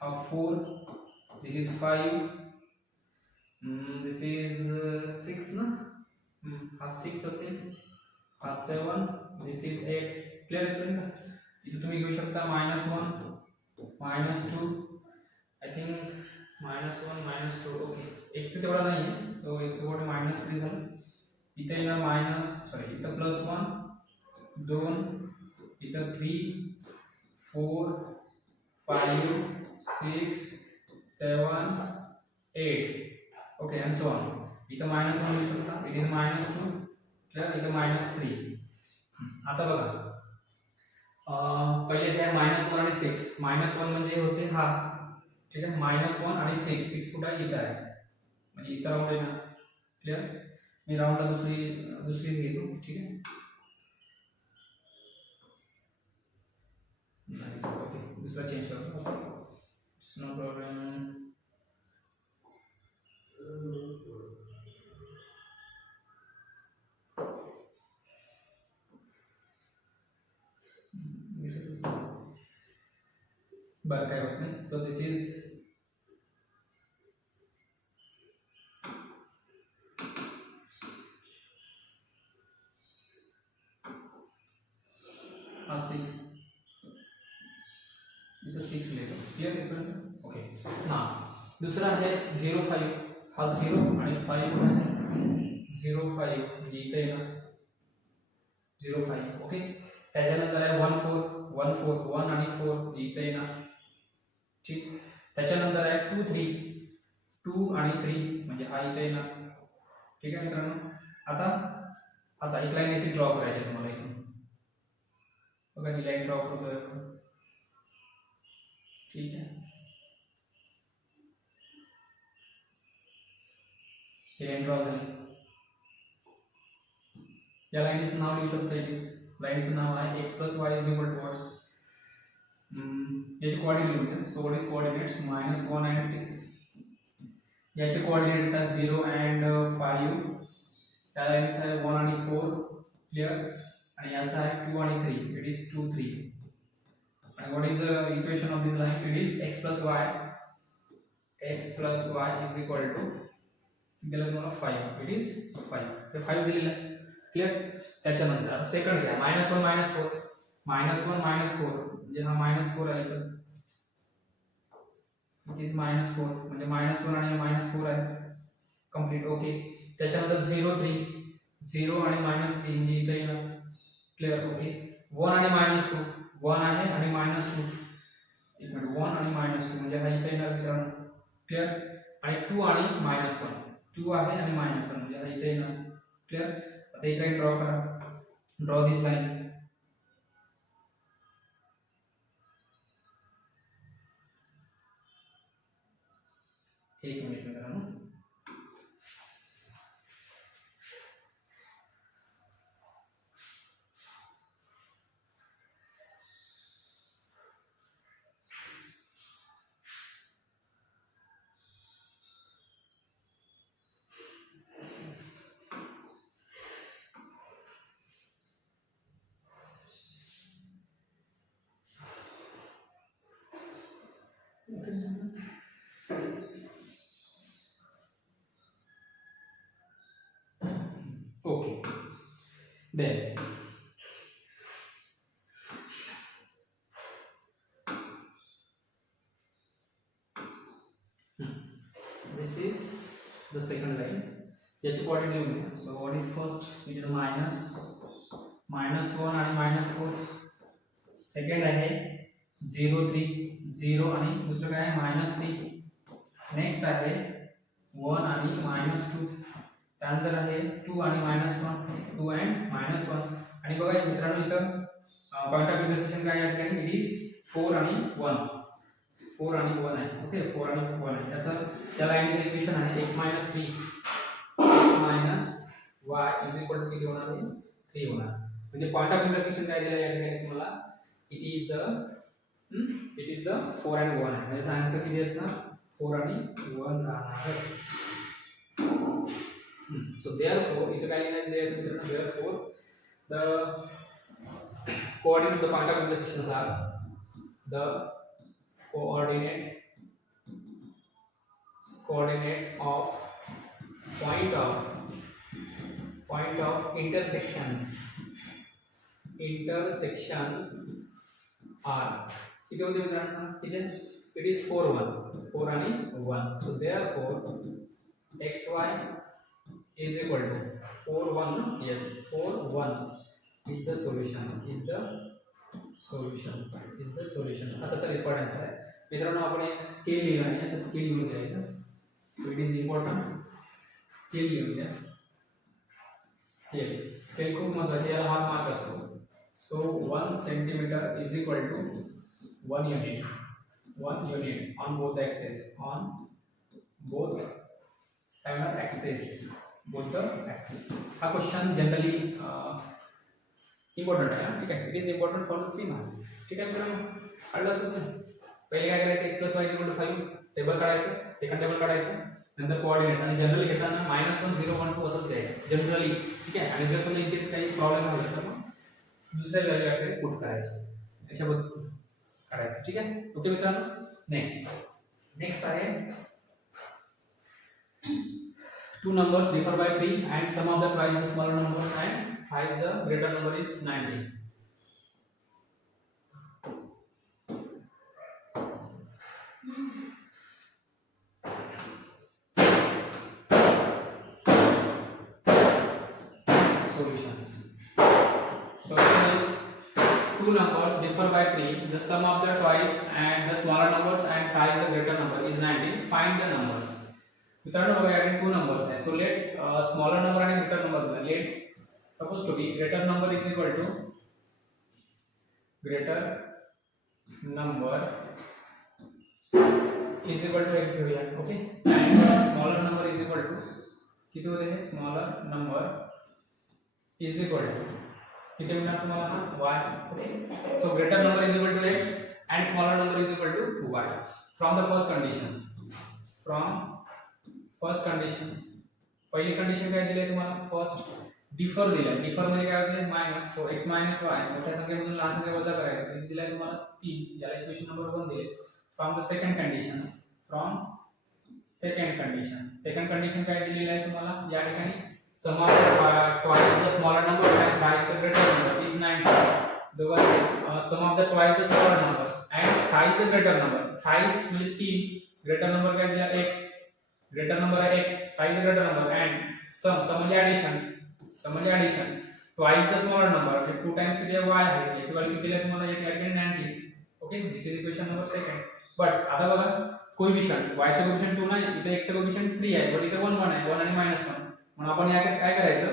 हा 4, दिस इज 5, दिस इज 6 ना, हा 6 असेल, हा 7, दिस इज 8. क्लिअर आहे? इथं तुम्ही घेऊ शकता -1 -2, आय थिंक -1 -2. ओके, एक्सचं तेवढा नाही आहे, सो एक्सचं कोऑर्डिनेट -3 झालं. इथं येणार मायनस, सॉरी इथं +1 2, इथं 3 4 5 6 7 8. Okay, and so on. इथं -1 घेऊ शकता. It is -2. क्लिअर? इथं -3. आता बघा, पहिले जे आहे -1 आणि 6. -1 म्हणजे होते हा, ठीक आहे. -1 आणि 6 कुठं आहे? इथं आहे, म्हणजे इथं राऊंड आहे ना. क्लिअर? मी राऊंडला दुसरी घेतो, ठीक आहे. ओके, दूसरा चेंज करतो, नो प्रॉब्लेम. बरं, काय होत नाही. सो दिस इज हा 6, इथं 6 लिहितो. क्लिअर आहे? ओके. हां, दुसरा आहे 0 5, हा 0 आणि 5 कुठं आहे? 0 5 म्हणजे इथं येणार 0 5. ओके, त्याच्यानंतर आहे 1 4 1 4, 1 आणि 4 इथं येणार, ठीक. त्याच्यानंतर आहे 2 3, 2 आणि 3 म्हणजे हा इथं येणार, ठीक आहे मित्रांनो. आता एक लाईन अशी ड्रॉ करायची तुम्हाला इथून. बघा, ही लाईन ड्रॉ करतोय आपण, ठीक आहे. ही लाईन ड्रॉ झाली. या लाईनीचं नाव लिहू शकता. लाईनीचं नाव आहे x + y = what? याचे कोऑर्डिनेट लिहून घ्या. So what is coordinates? -1 and 6. याचे कोऑर्डिनेट्स आहेत 0 and 5. त्या लाईनीचं आहे 1 आणि 4. क्लिअर? आणि याचा आहे 2 आणि 3. It is 2 3. आणि what is the equation of this line? It is x + y = दिलं तुम्हाला 5. It is 5. हे 5 दिलेलं आहे. क्लिअर? त्याच्यानंतर आता सेकंड घ्या. -1 - 4 -1 - 4 म्हणजे हा -4 आहे. इथं इट इज -4 म्हणजे -1 आणि -4 आहे. कंप्लीट. ओके, त्याच्यानंतर 0 3, 0 आणि -3 म्हणजे इथं येणार. क्लिअर? ओके, 1 आणि -2, 1 आहे आणि -2, एक मिनिट, 1 आणि -2 म्हणजे हा इथं येणार मित्रांनो. क्लिअर? आणि 2 आणि -1, 2 आहे आणि -1 म्हणजे हा इथं येणार. क्लिअर? आता एक लाईन ड्रॉ करा. ड्रॉ दिस लाईन. एक मिनिट मित्रांनो. this is the second line. याची कोऑर्डिनेट लिहून घ्या. So what is first, it is -1 आणि -4. सेकंड आहे 0 3 0 आणि दुसरं काय आहे -3. नेक्स्ट आहे 1 आणि -2. त्यानंतर आहे 2 आणि -1, 2 and -1. आणि बघा मित्रांनो इथं पॉइंट ऑफ इंटरसेक्शन काय आहे, इट इज 4 आणि 1. 4 आणि 1 आहे. ओके, 4 आणि 1 आहे. त्याचं त्या लाईनचे इक्वेशन आहे x - 3 x - y किती होणार आहे, 3 होणार. म्हणजे पॉइंट ऑफ इंटरसेक्शन काय दिलं या ठिकाणी तुम्हाला, इट इज द 4 and 1 आहे. म्हणजे आन्सर किती असणार, 4 आणि 1 राहणार. So therefore इथं काय लिहायचं आहे मित्रांनो, therefore the coordinate of the point of intersections are the coordinate of point of intersections are किती होते मित्रांनो, इथे it is 4 आणि 1. So therefore xy is equal to 4 1. Yes, 4 1 is the solution. आता तर इम्पॉर्टन्स आहे मित्रांनो, आपण एक स्केल लिहिलं आहे. आता स्केल लिहून घ्यायचं. So it is important. Scale लिहून घ्या. स्केल खूप महत्त्वाची, याला हाफ मार्क असतो. So 1 centimetre is equal to 1 unit on both axes, both the axes. हा क्वेश्चन जनरली इम्पॉर्टंट आहे. ठीक आहे, it is important for 3 marks. ठीक आहे मित्रांनो, कळलं असेल तर पहिले काय करायचं, x + y = 5 टेबल काढायचं, सेकंड टेबल काढायचं, नंतर कोऑर्डिनेट. आणि जनरली घेताना -1 0 1 2 असंच घ्यायचं जनरली. ठीक आहे, आणि जर समजा इनकेस काही प्रॉब्लेम आला तर मग दुसऱ्या व्हॅल्यूकडे पुट करायचं, अशा पद्धतीने करायचं. ठीक आहे, ओके मित्रांनो. नेक्स्ट आहे 2 numbers differ by 3 and sum of the twice the smaller numbers and twice the greater number is 90. Solutions. So is 2 numbers differ by 3, the sum of the twice and the smaller numbers and twice the greater number is 90. Find the numbers. मित्रांनो बघा याकडे 2 numbers आहे. So let smaller number आणि greater number दिला. Let suppose to be greater number is equal to x घेऊया. Okay, smaller number is equal to किती होते हे, smaller number is equal to किती मिळणार तुम्हाला, y. Okay, so greater number is equal to x and smaller number is equal to y. From the first conditions, पहिली condition काय दिली आहे तुम्हाला, फर्स्ट डिफर दिला आहे. डिफर मध्ये काय होते, मायनस. सो x - y मोठ्या संख्येमधून लहान संख्या वजा करायचं. किती दिला आहे तुम्हाला, 3. याला इक्वेशन नंबर 1 दिले. फ्रॉम सेकंड कंडिशन काय दिलेलं आहे तुम्हाला या ठिकाणी, sum of twice the smaller number and twice the greater number is 90. दोघांचे sum of the twice the smaller numbers and twice the greater number. Twice म्हणजे 3, ग्रेटर नंबर काय दिला x, ग्रेटर नंबर आहे x, twice the greater number and sum म्हणजे addition twice the smaller number म्हणजे 2 times किती y आहे, याची value किती आहे तुम्हाला या ठिकाणी 90. Okay, this is equation number second. But आता बघा कोएफिशिएंट y चे कोएफिशिएंट 2 नाही, इथे x चे कोएफिशिएंट 3 आहे, बट इथे 1 आहे, 1 आणि -1. म्हणून आपण या काय करायचं,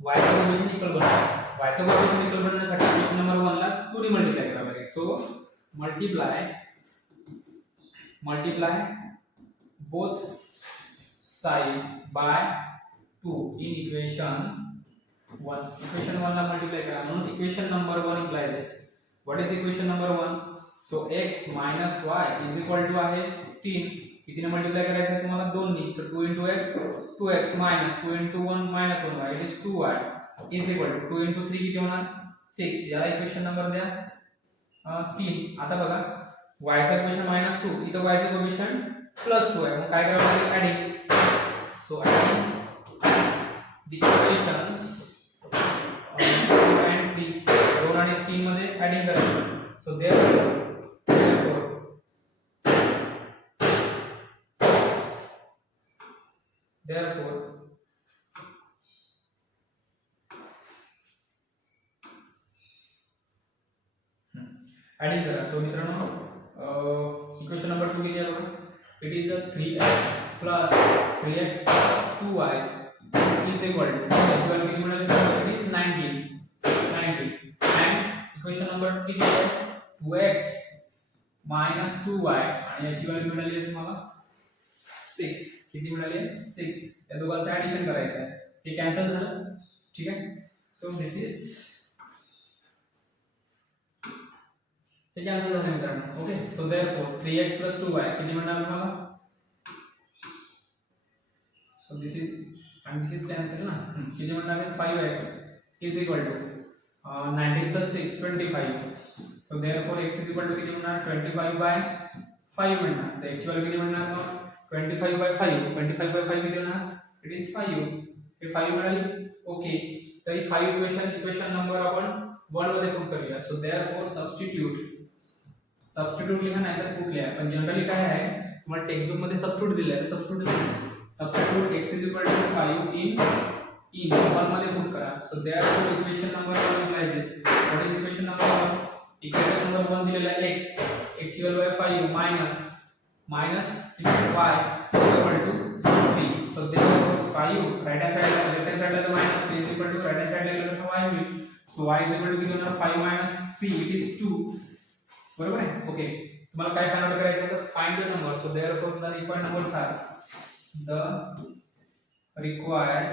y चे कोएफिशिएंट इक्वल बनवायचं. y चे कोएफिशिएंट इक्वल बनवण्यासाठी इक्वेशन नंबर 1 ला 2 ने मल्टिप्लाय करावं लागेल. So multiply both side by 2 in equation 1. Equation 1 ला मल्टिप्लाय करा, म्हणून equation number 1 imply this. What is equation number 1? So x - y is equal to आहे 3. कितीने मल्टिप्लाय करायचं आहे तुम्हाला, 2 नी. So 2 * x 2x minus 2 * 1 minus 1y it is 2y is equal to 2 * 3 किती होणार, 6. याला इक्वेशन नंबर द्या 3. आता बघा y चा इक्वेशन -2, इथं y चा इक्वेशन +2 आहे. मग काय करावं लागेल, adding. So adding the equations 2 and 3, 2 आणि 3 मध्ये ॲडिंग करायचं. सो therefore ॲडिंग करा. सो मित्रांनो इक्वेशन नंबर 2 किती आहे बघा. It is a 3x plus 3x plus 2y is equal to h1 किती मिळाले. It is 90 and equation number 3 आहे 2x minus 2y आणि याची व्हॅल्यू मिळाली आहे तुम्हाला 6. किती मिळाले 6. या दोघांचं ॲडिशन करायचं आहे. ते कॅन्सल झालं. ठीक आहे. सो दिस इज ते कॅन्सल झालं मित्रांनो. Okay. So therefore 3x plus 2y किती मिळणार तुम्हाला. सो दिस इज कॅन्सल ना. किती मिळणार आहे 5x is equal to 19 plus 6 25. So therefore x is equal to किती मिळणार 25/5 मिळणार. सो x व्हॅल्यू किती मिळणार मग 25/5. 25/5 किती मिळणार. It is 5. हे 5 मिळाली. ओके. तर ही 5 इक्वेशन नंबर आपण 1 मध्ये पुट करूया. सो देयरफॉर सबस्टिट्यूट लिहा नाही तर पुट लिहा. पण जनरली काय आहे तुम्हाला टेक्स्टबुक मध्ये सबस्टिट्यूट दिलंय. Substitute x is equal to 5 in 1 मध्ये पुट करा. So therefore equation number 1 like this. What is equation number 1. Equation number 1 दिलेला आहे x ची व्हॅल्यू आहे 5 minus y equal to 3. So therefore 5 right hand साइडला left hand साइडला minus 3 equal to right hand साइडला गेलं तर y होईल. So y is equal to किती होणार 5 minus 3 इट इज 2. बरोबर आहे. ओके. तुम्हाला काय फाइंड आउट करायचं होतं find the number. So therefore the required numbers are the required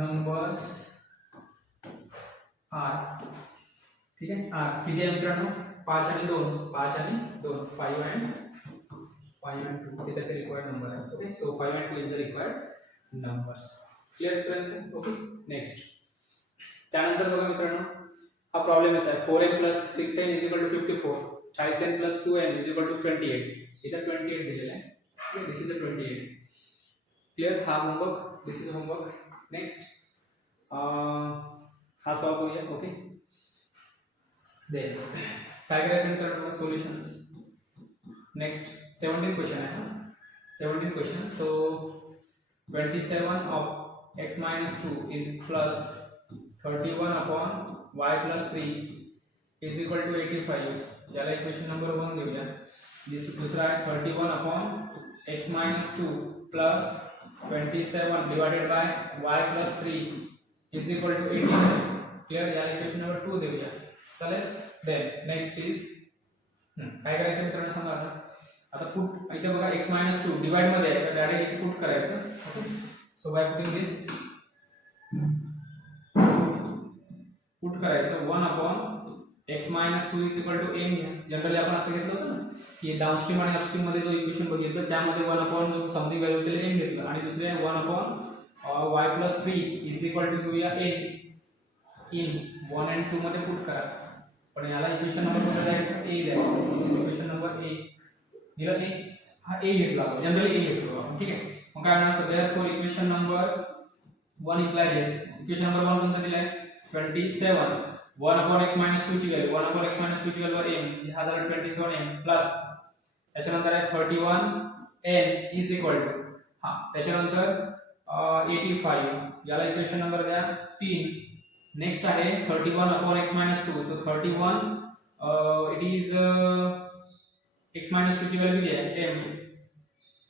numbers are ठीक आहे. किती आहे मित्रांनो 5 आणि 2 5 and 2 हे त्याचे रिक्वायर्ड नंबर आहे. Okay. So 5 and 2 is the required numbers. Clear पर्यंत. ओके. नेक्स्ट त्यानंतर बघा मित्रांनो हा प्रॉब्लेम असा आहे 4n plus 6n is equal to 54. 5n plus 2n is equal to 28. इथं 28 दिलेला आहे. Okay, this is the 28. Clear. हा homework. This is homework. Next हा सॉल्व करूया. ओके. then काय करायचं मित्रांनो सॉल्युशन्स. नेक्स्ट 17 क्वेश्चन आहे. 17 question. So 27 of x minus 2 is plus 31 upon y plus 3 is equal to 85. याला इक्वेशन नंबर 1 देऊया. दूसरा है 31 upon x minus 2 plus 27 divided by y plus 3 is equal to 85. Clear. याला equation number 2 देऊया. चालेल. Then next is काय करायचं मित्रांनो सांगा आता पुट इथे बघा x minus 2 डिवाइड मध्ये आहे तर डायरेक्ट इथे पुट करायचं. Okay. So by putting this put करायचं 1 upon x minus 2 is equal to m. Generally आपण आता घेतलं होतं ना की डाउनस्ट्रीम आणि अपस्ट्रीम मध्ये जो इक्वेशन बघितलं त्यामध्ये 1 upon जो समथिंग व्हॅल्यू केले m घेतलं आणि दुसरे 1 upon y plus 3 is equal to घेऊया n in 1 and 2 मध्ये पुट करा. पण याला इक्वेशन नंबर कोणता द्यायचा a द्यायचा. दिस इज इक्वेशन नंबर a. दिला a हा a घेतला आपण जनरली a घेतो आपण. ठीक आहे. मग काय होणार. So therefore equation number 1 implies equation number 1 कोणता दिलाय 27 1 upon x minus 2 ची व्हॅल्यू 1 upon x minus 2 ची व्हॅल्यू m हा झाला 27m प्लस त्याच्यानंतर आहे 31n इज इक्वल टू त्याच्यानंतर 85 याला इक्वेशन नंबर द्या 3. नेक्स्ट आहे 31 upon x minus 2 तो 31 इट इज x minus 2 ची व्हॅल्यू किती आहे m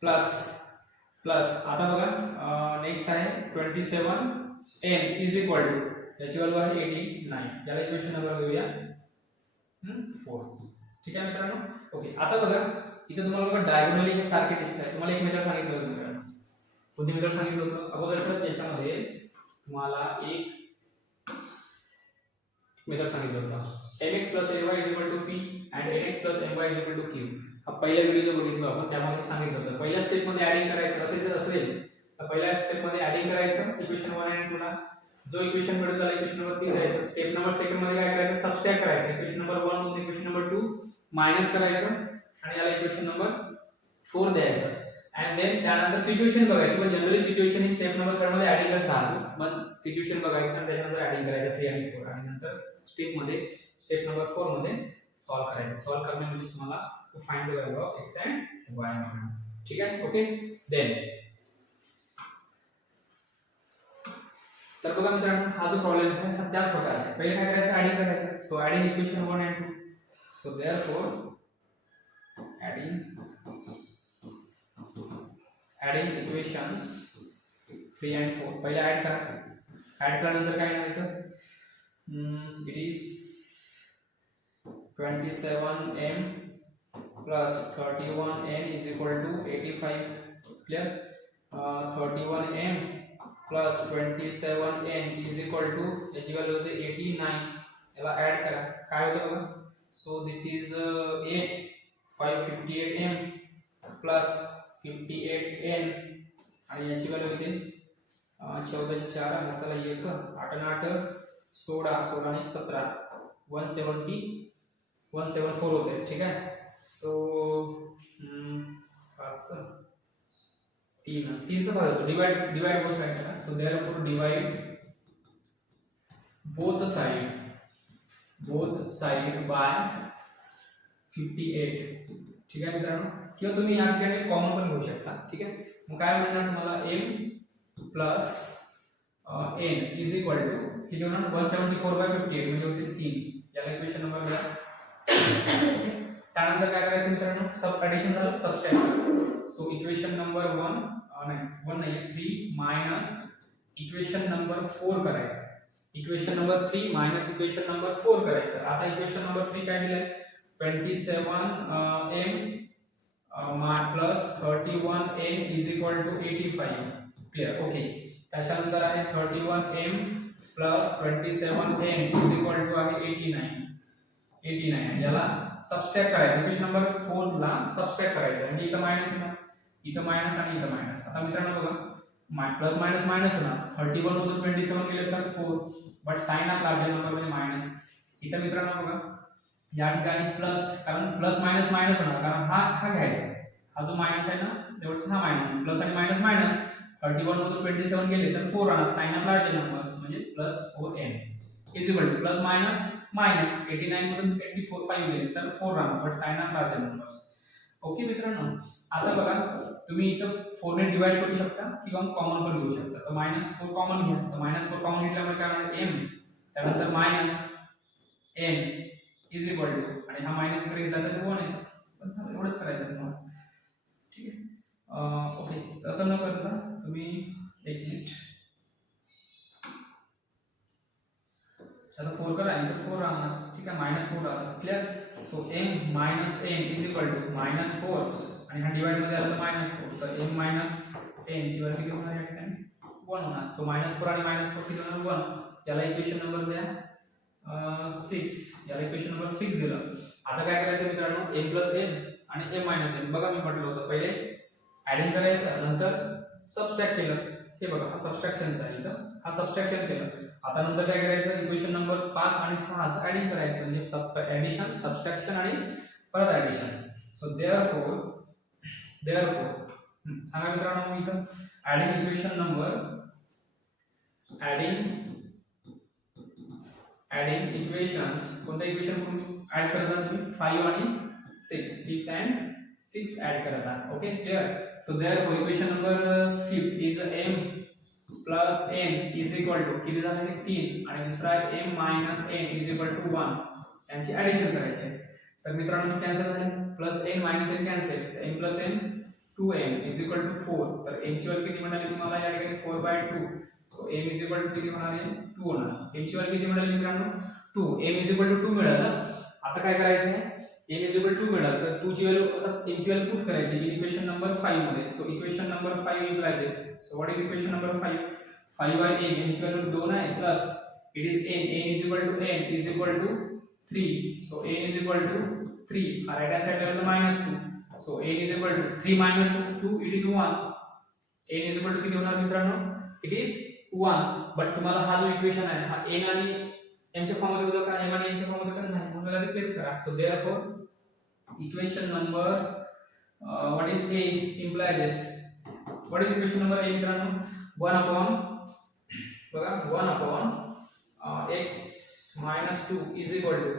प्लस आता बघा नेक्स्ट आहे 27n इज इक्वल टू त्याची व्हॅल्यू आहे 89. याला इक्वेशन नंबर देऊया 4. ठीक आहे मित्रांनो. ओके. आता बघा इथे तुम्हाला बघा डायगोनली हे सारखे दिसत आहे. तुम्हाला एक मेथड सांगितलं होतं मित्रांनो. कोणती मेथड सांगितलं होतं अगोदर याच्यामध्ये तुम्हाला एक मेथड सांगितलं होतं mx plus ay is equal to p and nx plus my is equal to q. हा पहिला व्हिडिओ जो बघितला आपण त्यामध्ये सांगितलं होतं पहिल्या स्टेप मध्ये ऍडिंग करायचं असेल तर पहिल्या स्टेप मध्ये ऍडिंग करायचं इक्वेशन 1 आणि 2 ला जो इक्वेशन मिळतो त्याला इक्वेशन नंबर 3 द्यायचं. स्टेप नंबर सेकंड मध्ये काय करायचं सबट्रॅक्ट करायचं. इक्वेशन नंबर 1 मधून इक्वेशन नंबर 2 मायनस करायचं आणि याला इक्वेशन नंबर 4 द्यायचं. अँड देन त्यानंतर सिच्युएशन बघायची. पण जनरली सिच्युएशन ही स्टेप नंबर 3 मध्ये ऍडिंगच राहते. मग सिच्युएशन बघायचं आणि त्याच्यानंतर ऍडिंग करायचं 3 आणि 4 आणि नंतर स्टेप नंबर 4 मध्ये सॉल्व करायचं. सॉल्व करणे म्हणजे तुम्हाला to find the value of x and y. ठीक आहे. ओके. देन तर बघा मित्रांनो, हा जो प्रॉब्लेम आहे हा त्याच प्रकारे आहे. पहिले काय करायचं, ऍडिंग करायचं. So adding equation 1 and 2. So therefore adding equations 3 and 4. पहिले ऍड करा. ऍड केल्यानंतर काय येणार इथं, it is 27m plus 31n is equal to 85. Clear? 31m plus 27n is equal to याची व्हॅल्यू होते 89. याला ऍड करा. काय होतं बघा. So this is 8 558m plus 58n आणि याची व्हॅल्यू होते 14 ची 4 हाताला 1 8 आणि 8 16 16 आणि 17 174 होते. ठीक आहे. सो 3 से भाग दो. Divide both side. So therefore divide both side by 58. ठीक आहे मित्रांनो. किंवा तुम्ही या ठिकाणी कॉमन पण घेऊ शकता. ठीक आहे. मग काय म्हणणार तुम्हाला, m plus n is equal to किती होणार, 174/58 म्हणजे होते 3. याला इक्वेशन नंबर मिळाला. त्यानंतर काय करायचं मित्रांनो, सब ॲडिशन झालं, सबस्ट्रॅक्ट. सो इक्वेशन नंबर 1 नाही 3 मायनस इक्वेशन नंबर 4 करायचं. Equation number 3 minus equation number 4 करायचं. आता इक्वेशन नंबर 3 काय दिलंय, 27m plus 31n is equal to 85. Clear. Okay. त्याच्यानंतर आहे 31m plus 27n is equal to आहे 89. याला सबस्ट्रॅक्ट करायचं. इक्वेशन नंबर 4 ला सबस्ट्रॅक्ट करायचं. म्हणजे इथं मायनस येणार, इथं मायनस आणि इथं मायनस. आता मित्रांनो बघा, प्लस मायनस मायनस होणार. 31 मधून 27 गेले तर 4, but sign of larger number म्हणजे मायनस. इथं मित्रांनो बघा, या ठिकाणी प्लस, कारण प्लस मायनस मायनस होणार, कारण हा घ्यायचा. हा जो मायनस आहे ना, तेवढंच हा मायनस. प्लस आणि मायनस मायनस. 31 मधून 27 गेले तर 4 राहणार. साइन ऑफ लार्जर नंबर्स म्हणजे plus 4n is equal to plus minus minus 89 मधून 5 गेले तर 4 राहणार, but sign of larger numbers. Okay मित्रांनो. आता बघा, तुम्ही इथं 4 ने डिवाइड करू शकता किंवा कॉमन पण घेऊ शकता. तर -4 कॉमन घ्या. तर -4 कॉमन घेतल्यामुळे काय होणार, m त्यानंतर minus n is equal to, आणि हा मायनस इकडे घेतला तर 1 आहे. पण चालेल, एवढंच करायचं तुम्हाला. ठीक आहे. ओके. तसं न करता तुम्ही एक मिनिट, आता 4 करा, इथं 4 राहणार. ठीक आहे. -4 आला. Clear. So m minus n is equal to -4 आणि हा डिवाइड मध्ये आला तर -4. तर m मायनस n ची व्हॅल्यू किती होणार या ठिकाणी, 1 होणार. सो -4 आणि -4 किती होणार, 1. याला इक्वेशन नंबर द्या 6. याला इक्वेशन नंबर 6 दिलं. आता काय करायचं मित्रांनो, m प्लस n आणि m मायनस n. बघा मी म्हटलं होतं पहिले ऍडिंग करायचं, नंतर सबस्ट्रॅक्ट केलं. हे बघा, हा सबस्ट्रॅक्शनचा आहे. इथं हा सबस्ट्रॅक्शन केलं. आता नंतर काय करायचं, इक्वेशन नंबर 5 आणि 6 चं ऍडिंग करायचं, म्हणजे ऍडिशन, सबस्ट्रॅक्शन आणि परत ऍडिशन. सो देयरफॉर सांगा मित्रांनो, इथं adding equation number adding equations, कोणतं इक्वेशन ऍड करता तुम्ही, 5 आणि 6, 5th and 6 ऍड करता. Okay. Clear. So therefore equation number 5 is m plus n is equal to किती झालं, 3, आणि दुसरा आहे m minus n is equal to 1. यांची ऍडिशन करायची. तर मित्रांनो कॅन्सल झाले, plus n minus n cancel, m plus n 2m is equal to 4. तर m ची व्हॅल्यू किती मिळाली तुम्हाला या ठिकाणी, 4/2. So m is equal to किती होणार आहे, 2 होणार. m ची व्हॅल्यू किती मिळाली मित्रांनो, 2. m इज इक्वल टू 2 मिळालं. आता काय करायचं आहे, m इज इक्वल टू 2 मिळालं तर 2 ची व्हॅल्यू, आता m ची व्हॅल्यू पुट करायची इक्वेशन नंबर 5 मध्ये. So equation number 5 is like this. So what is equation number 5 5/m, m ची व्हॅल्यू 2 आहे, plus it is n is equal to n is equal to 3. So n is equal to 3. Right hand side ला -2. So n is equal to 3 minus 2 it is 1. n is equal to किती होणार मित्रांनो, it is 1. But तुम्हाला हा जो equation आहे हा n आणि m च्या फॉर्म मध्ये होता का, m आणि n च्या फॉर्म मध्ये का नाही, म्हणून त्याला रिप्लेस करा. So therefore equation number what is a imply this. What is equation number a मित्रांनो, 1 upon बघा 1 upon x minus 2 is equal to,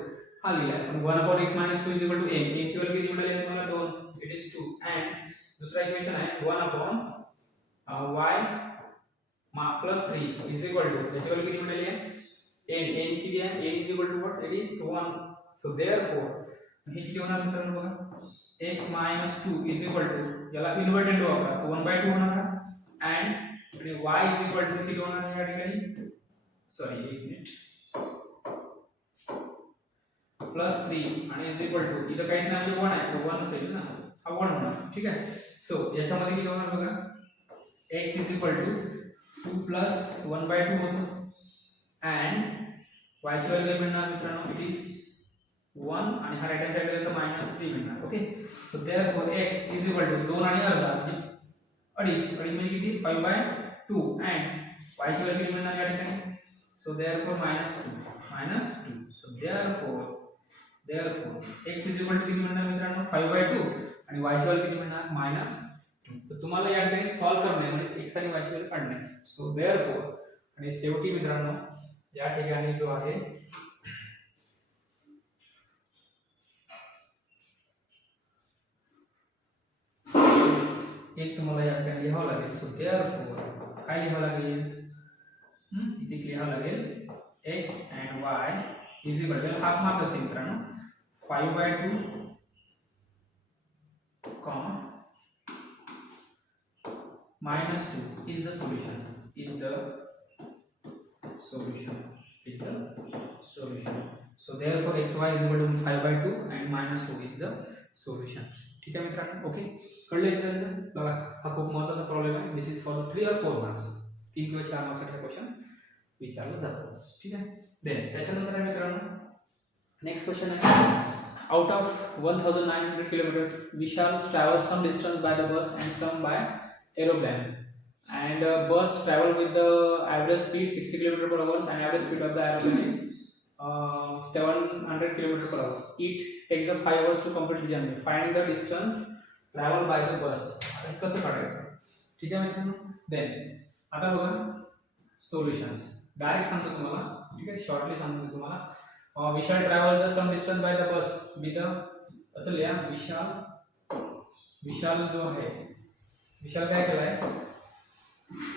हा लिहिला आहे, पण 1 upon x minus 2 is equal to m. m ची व्हॅल्यू किती मिळाली तुम्हाला, 2. It is 2. अँड दुसरा इक्वेशन आहे 1 upon y plus 3 is equal to त्याची व्हॅल्यू किती मिळाली आहे n किती आहे n is equal to what it is 1 so therefore हे किती होणार मित्रांनो बघा x - 2 इज इक्वल टू याला इन्व्हर्टेड टू वापरा सो 1/2 होणार अँड आणि y इज इक्वल टू किती होणार आहे या ठिकाणी सॉरी एक मिनिट प्लस 3 आणि इज इक्वल टू इथं काहीच नाही 1 आहे तो 1 असेल ना हा 1 होणार ठीक आहे सो याच्यामध्ये किती होणार बघा x is equal to 2 plus 1/2 होतं अँड y ची व्हॅल्यू मिळणार मित्रांनो इट इज 1 आणि हा राईट हँड साइड गेला तर -3 मिळणार okay so therefore x is equal to 2 आणि अर्धा म्हणजे अडीच म्हणजे किती 5/2 अँड y ची व्हॅल्यू किती मिळणार या ठिकाणी so therefore -2 so therefore x is equal to किती मिळणार मित्रांनो 5/2 आणि y ची व्हॅल्यू किती मिळणार -2 तर तुम्हाला या ठिकाणी सॉल्व करणे म्हणजे x आणि y ची व्हॅल्यू काढणे सो देयरफॉर आणि शेवटी मित्रांनो या ठिकाणी जो आहे एक तुम्हाला या ठिकाणी लिहावं लागेल सो देयरफॉर काय लिहावं लागेल इथे लिहावं लागेल x and y is equal to half mark असते मित्रांनो 5/2 comma -2 is the solution so therefore xy is equal to 5/2 and -2 is the solution ठीक आहे मित्रांनो ओके कळलं इथपर्यंत बघा हा खूप महत्त्वाचा प्रॉब्लेम आहे this is for 3 or 4 marks 3 किंवा 4 मार्क्ससाठी क्वेश्चन विचारलं जातं ठीक आहे देन त्याच्यानंतर आहे मित्रांनो नेक्स्ट क्वेश्चन आहे out of 1900 kilometer Vishal travels some distance by the bus and some by aeroplane and bus travel with the average speed 60 km per hour and average speed of the aeroplane is 700 km per hour it takes the 5 hours to complete the journey find the distance traveled by the bus आता कसं काढायचं ठीक आहे मित्रांनो then आता बघा solutions direct सांगतो तुम्हाला ठीक आहे शॉर्टली सांगतो तुम्हाला Vishal traveled the some distance by the bus with the असं लिहा विशाल जो आहे विशाल काय केलाय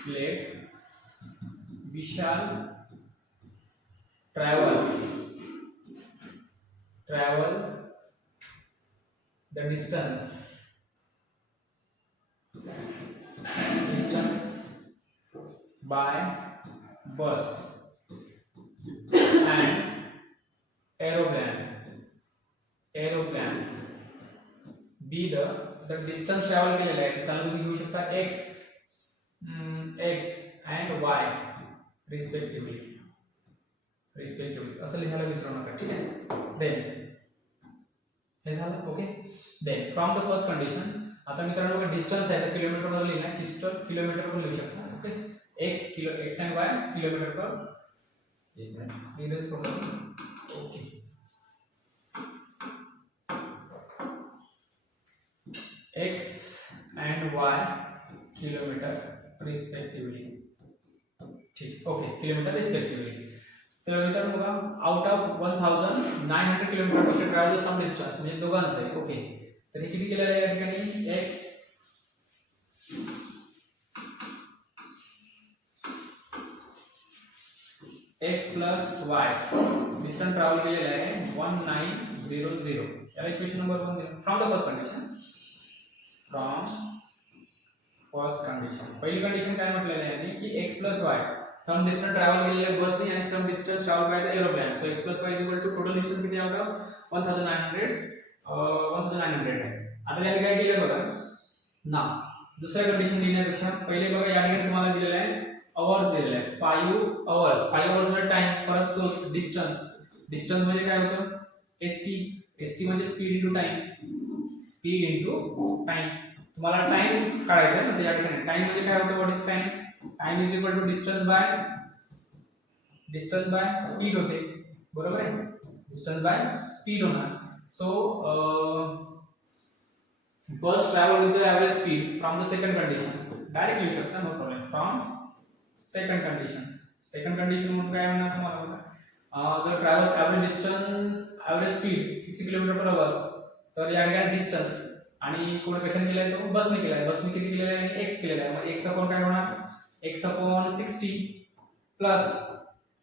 let Vishal travel the distance by bus and aeroplane b the distance travel केलेला आहे त्याला तुम्ही घेऊ शकता x and y respectively असं लिहायला विसरू नका ठीक आहे देन हे झालं okay then from the first condition आता मित्रांनो बघा डिस्टन्स आहे तर किलोमीटर मध्ये लिहिला किलोमीटर पण लिहू शकता okay x and y kilometre पर एक minute readers problem okay x and y kilometre respectively ठीक ओके किलोमीटर रिस्पेक्टिवली तर मित्रांनो बघा out of 1900 kilometre to travel sum distance म्हणजे दोघांचं आहे ओके तर हे किती केलेलं आहे या ठिकाणी x plus y distance travel केलेला आहे 1900 याला इक्वेशन नंबर 1 दिला फ्रॉम द फर्स्ट कंडिशन पहिली कंडिशन काय म्हटलेलं आहे की x plus y sum distance travel केलेले आहे बसने आणि sum distance travel by the aeroplane so x plus y equal to total distance किती आउट ऑफ 1900 आहे आता याने काय केलं बघा ना दुसऱ्या कंडिशन लिहिण्यापेक्षा पहिले बघा या ठिकाणी तुम्हाला दिलेलं आहे आवर्स दिलेले आहे 5 आवर्स म्हणजे टाइम परत तो डिस्टन्स म्हणजे काय होतं st म्हणजे स्पीड इनटू टाइम तुम्हाला टाइम काढायचा आहे म्हणजे या ठिकाणी टाइम म्हणजे काय होतं what is time is equal to distance by speed होते बरोबर आहे डिस्टन्स बाय स्पीड होणार so bus travel with the average speed from the second condition direct लिहू शकता no problem from second condition म्हणून काय म्हणणार तुम्हाला बघा the travels average speed 60 kilometre per hour तर या ठिकाणी डिस्टन्स आणि कोण कशाने केलाय तो बसने केलाय बसने किती केलेला आहे x केलेला आहे मग x चा कोण काय होणार x अपॉन 60 प्लस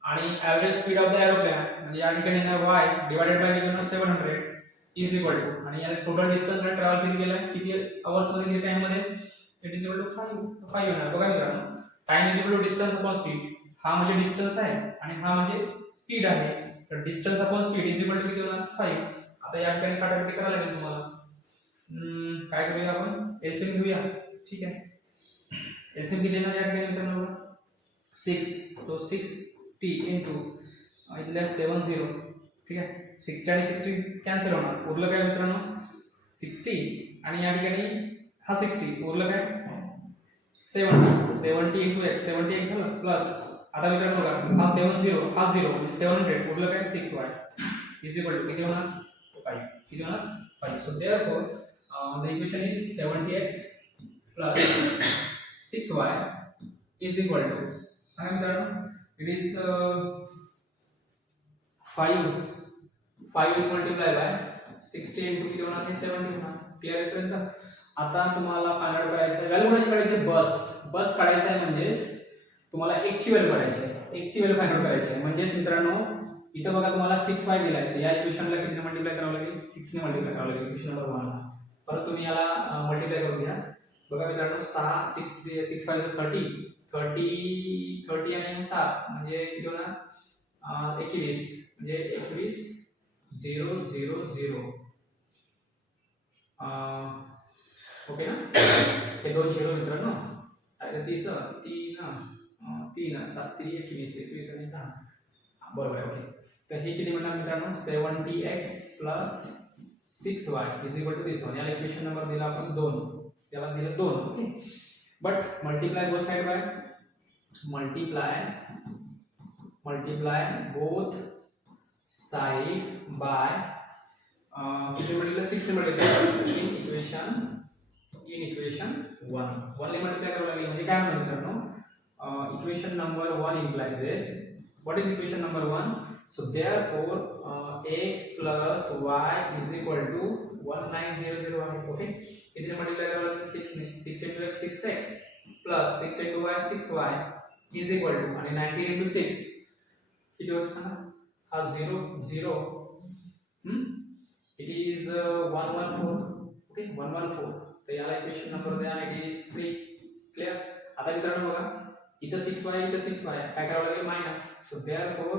आणि average speed of the aeroplane म्हणजे या ठिकाणी येणार y डिवाइडेड बाय किती होणार 700 इज इक्वल टू आणि या टोटल डिस्टन्स मध्ये ट्रॅव्हल किती केलाय किती आवर्स मध्ये किती टाइम मध्ये इट इज इक्वल टू 5 येणार बघा मित्रांनो time is equal to distance upon speed हा म्हणजे डिस्टन्स आहे आणि हा म्हणजे स्पीड आहे तर distance upon speed is equal to किती होणार 5 आता या ठिकाणी काटाकुटी करायला लागेल तुम्हाला काय करूया आपण एलसीएम घेऊया ठीक आहे एलसीएम किती येणार या ठिकाणी मित्रांनो 6 सो 6t इनटू इथल्या 70 ठीक आहे 60 आणि 60 कॅन्सल होणार उरलं काय मित्रांनो 60 आणि या ठिकाणी हा 60 उरलं काय 70 into x 70 x झालं प्लस आता मित्रांनो बघा हा 70 हा 0 म्हणजे 700 उरलं काय 6y इज इक्वल टू किती होणार 5 किती होणार 5 so therefore the equation is 70x plus 6y is equal to सांगा मित्रांनो it is 5 is multiplied by 60 into किती होणार हे 70 होणार क्लियर आहे पर्यंत आता तुम्हाला फाइंड आउट करायचं व्हॅल्यू कोणाची काढायची बस काढायचं आहे म्हणजे तुम्हाला x ची व्हॅल्यू काढायची आहे x ची व्हॅल्यू फाइंड आउट करायची आहे म्हणजे मित्रांनो इथं बघा तुम्हाला 6y दिलाय तर या इक्वेशनला कितीने मल्टिप्लाय करावं लागेल 6 ने मल्टिप्लाय करावं लागेल इक्वेशन नंबर 1 ला परत तुम्ही याला मल्टिप्लाय करून घ्या बघा मित्रांनो 6 5 30 आणि 7 म्हणजे किती होणार 21 म्हणजे 21 0 0 0 ओके ना हे दोन झिरो मित्रांनो 30 3 7 3 21 आणि 10 बरोबर आहे ओके तर हे किती म्हणणार मित्रांनो 70x plus 6y is equal to this one याला इक्वेशन नंबर दिला आपण 2 त्याला दिलं 2 okay but multiply both side bye multiply both side bye किती म्हटलं 6 मल्टिप्लाय इन इक्वेशन 1 ने मल्टिप्लाय करावं लागेल म्हणजे काय म्हणतात मित्रांनो equation number 1 implies this what is equation number 1 so therefore x plus y is equal to 1900 आहे ओके इथे मल्टिप्लाय करावं लागेल 6 ने 6 into x 6x plus 6 into y 6y is equal to आणि 19 into 6 किती होतं सांगा हा 0 0 it is 114 ओके 114 तर याला इक्वेशन नंबर द्या इट इज 3 क्लियर आता मित्रांनो बघा इथं 6y काय करावं लागेल minus so therefore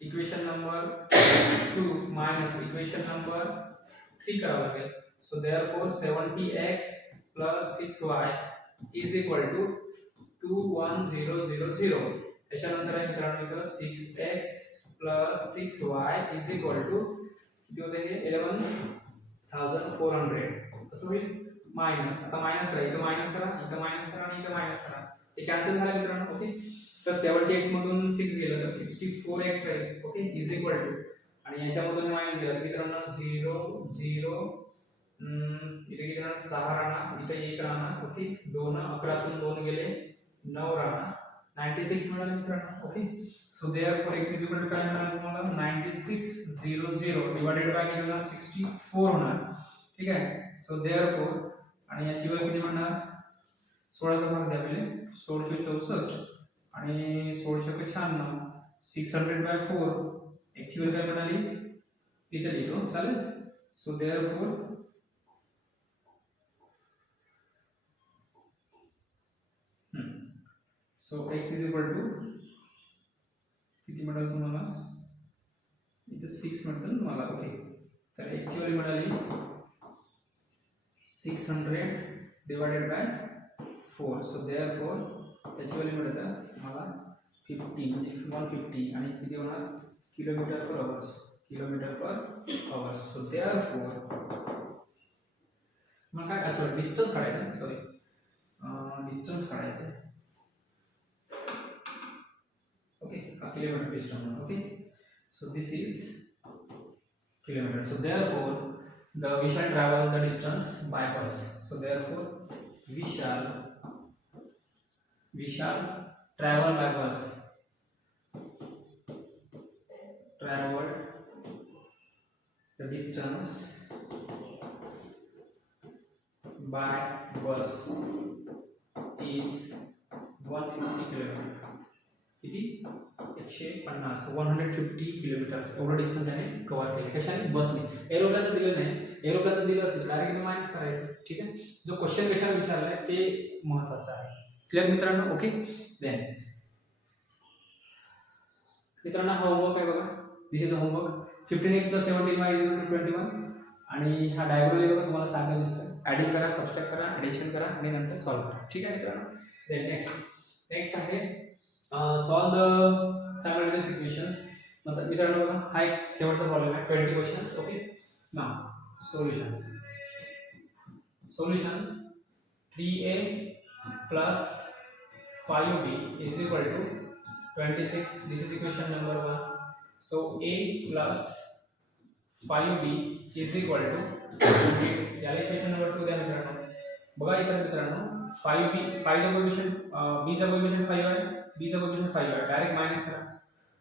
equation number 2 minus equation number 3 करावं लागेल so therefore 70x plus 6y is equal to 21000 त्याच्यानंतर आहे मित्रांनो इथं 6x plus 6y is equal to किती होते हे 11400 कसं होईल मायनस आता मायनस करा इथं मायनस करा आणि इथं मायनस करा हे कॅन्सल झालं मित्रांनो ओके तर 70x मधून 6 गेलं तर 64x राहील ओके इज इक्वल टू आणि याच्यामधून मायनस गेलं मित्रांनो 0 0 इथे किती राहणार 6 राहणार इथे 1 राहणार ओके 2 11 तून 2 गेले 9 राहणार 96 मिळालं मित्रांनो okay so therefore x is equal to काय मिळालं तुम्हाला 9600 डिवाइडेड बाय किती होणार 64 होणार ठीक आहे सो देयरफॉर आणि याची व्हॅल्यू किती म्हणणार 16 चा भाग द्या पहिले 1664 आणि 1696 600 बाय 4 याची व्हॅल्यू काय मिळाली इथे लिहितो चालेल so therefore so x is equal to किती मिळालं तुम्हाला इथे 6 मिळतं तुम्हाला ओके तर x ची व्हॅल्यू मिळाली 600 डिवाइडेड बाय 4 सो देयरफॉर याची व्हॅल्यू मिळतं तुम्हाला 50 म्हणजे 150 आणि किती होणार किलोमीटर पर आवर्स सो देयरफॉर मग काय असं डिस्टन्स काढायचं सॉरी डिस्टन्स काढायचं okay a kilometer based on okay so this is kilometer so therefore we shall travel the distance by bus so therefore we shall travel by bus travel the distance by bus is 150 kilometre, किती 150 150 kilometres एवढं distance त्याने cover केले. कशाने? बसने. एरोला तर दिलं नाही, एरोला तर दिलं असेल डायरेक्ट मायनस करायचं. ठीक आहे, जो क्वेश्चन कशाला विचारलाय ते महत्वाचं आहे. क्लिअर मित्रांनो? ओके. देन मित्रांनो हा होमवर्क आहे बघा, दिस is the homework. 15x + 17y = 21 आणि हा डायग्राम बघा तुम्हाला सारखा दिसतोय. ॲडिंग करा, सबट्रॅक्ट करा, ॲडिशन करा आणि नंतर सॉल्व्ह करा. ठीक आहे मित्रांनो. देन नेक्स्ट आहे सॉल्व द सायमल्टेनियस इक्वेशन्स. मतलब मित्रांनो बघा हा एक शेवटचा प्रॉब्लेम आहे, 20 questions. Okay. Now solutions 3a + 5b = 26. This is equation number 1. So a plus 5b is equal to 22. याला इक्वेशन नंबर 2 द्या मित्रांनो. बघा इथं मित्रांनो 5b 5 चा कोएफिशिएंट b चा कोएफिशिएंट 5 आहे, b चा कोएफिशिएंट 5 आहे. डायरेक्ट मायनस करा.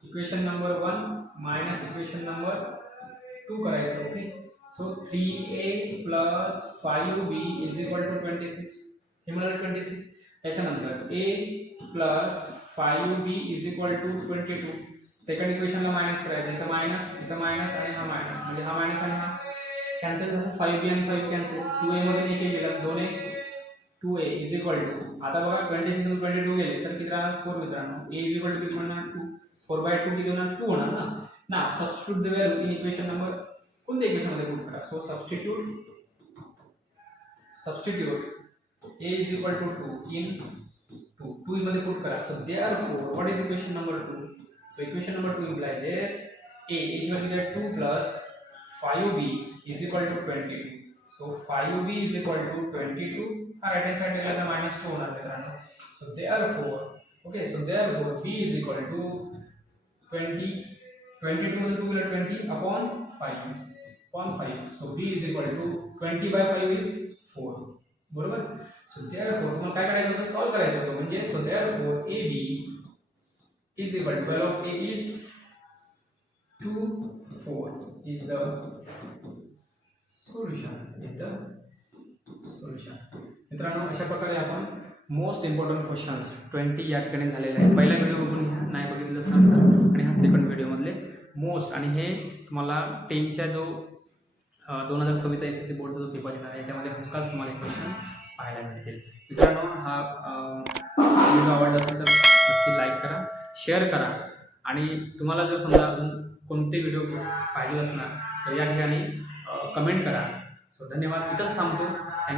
Equation number 1 minus equation number 2 करायचं. ओके. So 3a + 5b = 26. हे मिळालं 26. त्याच्यानंतर a + 5b = 22. सेकंड इक्वेशनला मायनस करायचं. इथं मायनस आणि हा मायनस, म्हणजे हा मायनस आणि हा कॅन्सल झाला. 5b आणि 5 कॅन्सल. 2a मधून 1 गेला, 2a 2a = आता बघा 26 मधून 22 गेले तर किती राहणार? 4 मित्रांनो. a = किती होणार? 2. 4/2 किती होणार? 2 होणार ना. Now substitute the value in equation number, कोणत्या इक्वेशन मध्ये पुट करा. सो सबस्टिट्यूट a = 2 इन 2 मध्ये पुट करा. So therefore what is equation number 2? So equation number 2 implies this a is equal to 2 plus 5b is equal to 22. So 5b is equal to 22. right hand side लेला तर -2 होणार मित्रांनो. So therefore b is equal to 20. 22 मध्ये 2 गेला 20 upon 5. So b is equal to 20/5 is 4. बरोबर. So therefore तुम्हाला काय करायचं होतं? सॉल्व करायचं होतं. म्हणजे so therefore ab is equal to value of a is 2 4 is the solution. मित्रांनो अशा प्रकारे आपण मोस्ट इम्पॉर्टंट क्वेश्चन्स 20 या ठिकाणी झालेले आहे. पहिला व्हिडिओ बघून घ्या, नाही बघितलं तर नंतर, आणि हा सेकंड व्हिडिओमधले मोस्ट. आणि हे तुम्हाला 10च्या जो 2026 SSC बोर्डचा जो पेपर येणार आहे त्यामध्ये हमखास तुम्हाला क्वेश्चन्स पाहायला मिळतील. मित्रांनो हा व्हिडिओ आवडला असेल तर नक्की लाईक करा, शेअर करा, आणि तुम्हाला जर समजा अजून कोणते व्हिडिओ पाहिजे असणार तर या ठिकाणी कमेंट करा. सो धन्यवाद. इथंच थांबतो. थँक्यू.